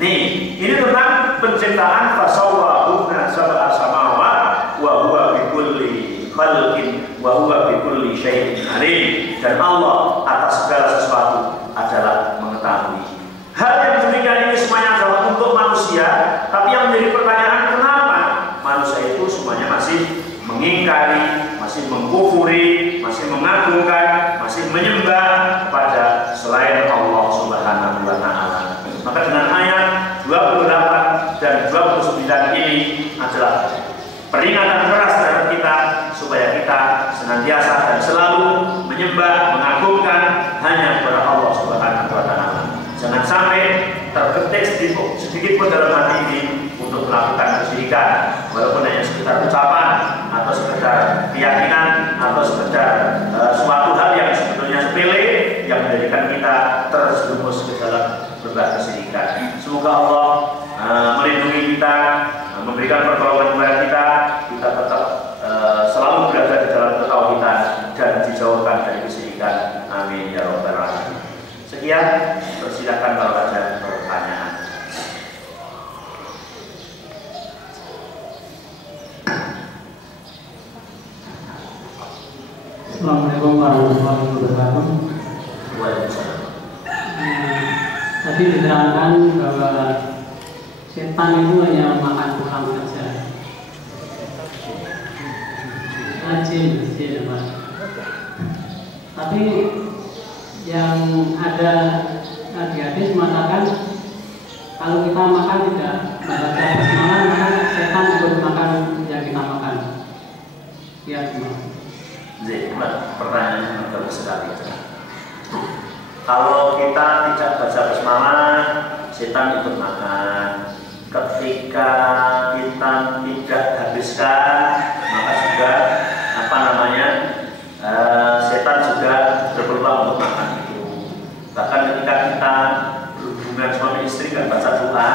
Ini tentang penciptaan fasawwahunna sab'a samawat wa huwa bikulli khalqin wa huwa bikulli syai'in alim. Dan Allah atas segala sesuatu adalah mengetahui. Hal yang demikian ini semuanya adalah untuk manusia, tapi yang menjadi pertanyaan, kenapa manusia itu semuanya masih mengingkari, masih mengkufuri, masih mengagungkan, masih menyembah kepada selain Allah Subhanahu wa taala. Maka dengan ayat 28 dan 29 ini adalah peringatan keras terhadap kita supaya kita senantiasa dan selalu menyembah, mengagungkan hanya kepada Allah Subhanahu wa taala. Jangan sampai terketik sedikit pun dalam hati ini untuk melakukan kesyirikan, walaupun hanya sekedar ucapan atau sekedar keyakinan atau sekedar suatu hal yang sebetulnya sepele yang menjadikan kita terjerumus ke dalam berbagai kesyirikan. Semoga Allah melindungi kita, memberikan pertolongan kepada kita tetap selalu berada di dalam ketauhidan dan dijauhkan dari kesyirikan. Amin ya rabbal alamin. Sekian, persilakan kalau ada pertanyaan. Assalamualaikum Assalamualaikum warahmatullahi wabarakatuh. Waalaikumsalam. Tadi diterangkan bahwa setan itu hanya makan tulang saja. Jin, Mas. Tapi yang ada di hadis mengatakan kalau kita makan tidak membaca basmalah maka setan ikut makan yang kita makan. Ya, Mas. Pertanyaannya bagus sekali. Kalau kita tidak baca basmalah, setan ikut makan. Ketika kita tidak habiskan, maka juga setan juga berpeluang untuk makan itu. Bahkan ketika kita berhubungan suami istri dan baca doa,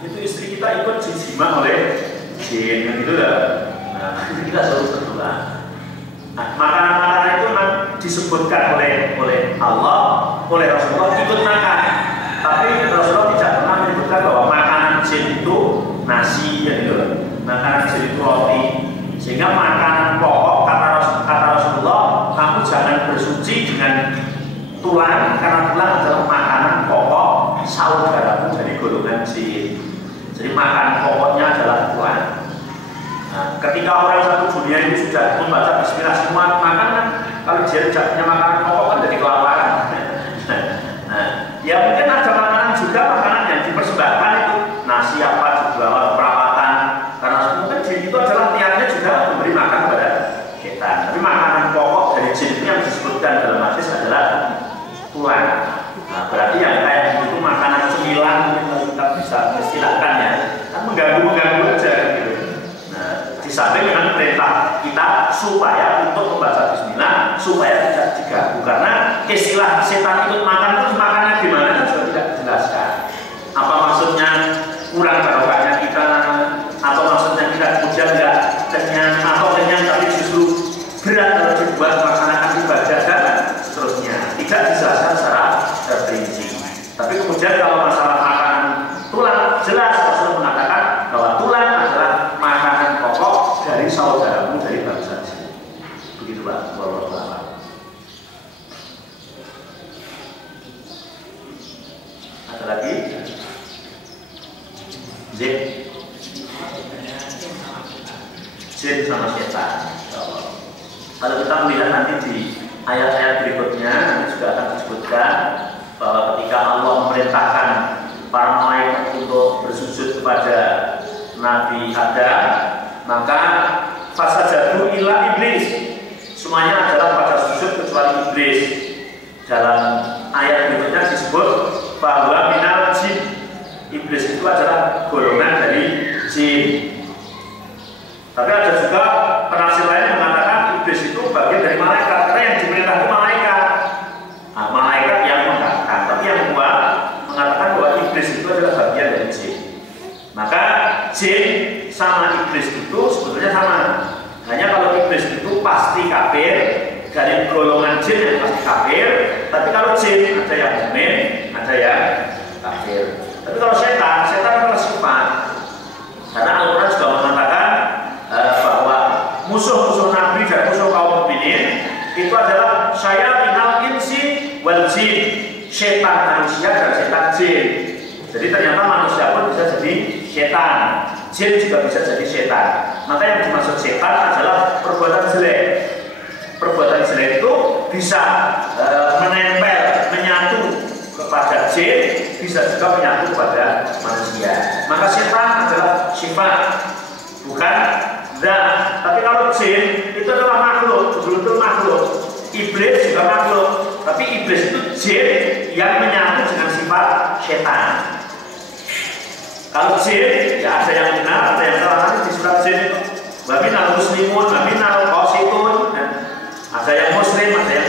itu istri kita ikut dijima oleh jin, gitu lah. Nah, itu kita selalu berdoa. Nah, makanan-makanan itu memang disebutkan oleh Allah, oleh Rasulullah ikut makan. Tapi Rasulullah tidak pernah menyebutkan bahwa makanan jin itu nasi, ya gitu. Makanan jin itu roti. Sehingga makanan pokok kata Rasulullah, kamu jangan bersuci dengan tulang karena tulang adalah makanan pokok saudaramu dari golongan jin. Jadi makanan pokoknya adalah tulang. Nah, ketika orang satu dunia ini sudah membaca bismillah semua makanan, kalau dia tidak punya makanan pokok kan jadi kelaparan. Nah, ya mungkin ada makanan juga makanan yang dipersembahkan itu nasi apa juga perawatan karena mungkin jin itu adalah niatnya juga memberi makan kepada setan. Tapi makanan pokok dari jin itu yang disebutkan dalam hadis adalah tulang. Nah, berarti yang kayak gitu makanan cemilan kita bisa istilahkan ya, kan mengganggu aja gitu. Di samping dengan perintah kita supaya untuk membaca bismillah supaya tidak diganggu, karena istilah setan ikut makan itu makannya gimana kan sudah tidak dijelaskan. Apa maksudnya kurang barokahnya kita, atau maksudnya kita kemudian tidak kenyang, atau kenyang tapi justru berat kalau dibuat melaksanakan ibadah dan seterusnya. Tidak dijelaskan secara terperinci. Tapi kemudian kalau masalah makanan tulang, jelas Rasul mengatakan bahwa tulang adalah makanan pokok dari saudaramu dari bangsa jin. Begitu Pak. Ada lagi? Jin sama setan. Kalau kita melihat nanti di ayat-ayat berikutnya nanti juga akan disebutkan bahwa ketika Allah memerintahkan para malaikat untuk bersujud kepada Nabi Adam, maka fasajadu illa iblis, semuanya adalah pada sujud kecuali iblis. Dalam ayat berikutnya disebut bahwa minal jin, iblis itu adalah golongan dari jin. Tapi ada juga penafsir lain yang mengatakan iblis itu bagian dari malaikat, karena yang diperintah itu malaikat. Nah, malaikat yang mengatakan, tapi yang kuat mengatakan bahwa iblis itu adalah bagian dari jin. Maka jin sama iblis itu sebetulnya sama. Hanya kalau iblis itu pasti kafir, dari golongan jin yang pasti kafir. Tapi kalau jin ada yang mukmin, ada yang kafir. Tapi kalau setan adalah sifat. Karena Al-Quran juga mengatakan bahwa musuh-musuh Nabi dan musuh kaum mukminin itu adalah syayatinal insi wal jin, setan manusia dan setan jin. Jadi ternyata manusia pun bisa jadi setan, jin juga bisa jadi setan. Maka yang dimaksud setan adalah perbuatan jelek. Perbuatan jelek itu bisa menempel, menyatu kepada jin, bisa juga menyatu kepada manusia. Maka setan adalah sifat, bukan zat. Tapi kalau jin itu adalah makhluk, betul-betul makhluk. Iblis juga makhluk, tapi iblis itu jin yang menyatu dengan sifat setan. Kalau jin, ya ada yang benar, ada yang salah. Nanti di surat jin itu waminal muslimun, waminal qasitun, ada yang muslim, ada yang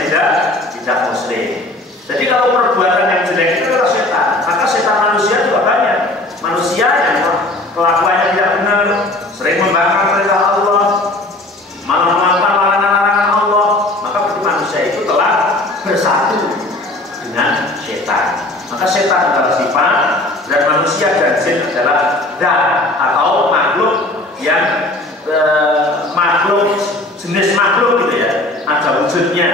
tidak muslim. Jadi kalau perbuatan yang jelek itu adalah setan, maka setan manusia juga banyak. Manusia yang kelakuannya tidak benar, sering membangkang perintah Allah, malah melakukan larangan-larangan Allah, maka berarti manusia itu telah bersatu dengan setan. Maka setan adalah sifat, dan manusia dan jin adalah zat atau makhluk yang makhluk, jenis makhluk gitu ya. ada wujudnya.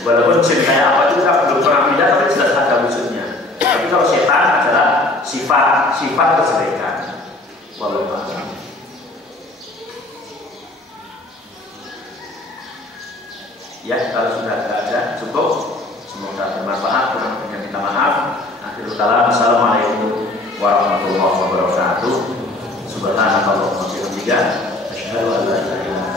Walaupun jin kayak apa itu kita belum pernah lihat, tapi jelas ada wujudnya. Tapi kalau setan adalah sifat kejelekan. Wallahu a'lam. Ya, kalau sudah tidak ada cukup. Semoga bermanfaat. Kurang lebihnya kita maaf. Akhirul kalam. Assalamualaikum warahmatullahi wabarakatuh. Subhanallah wa bihamdihi. Asyhadu an la ilaha illa anta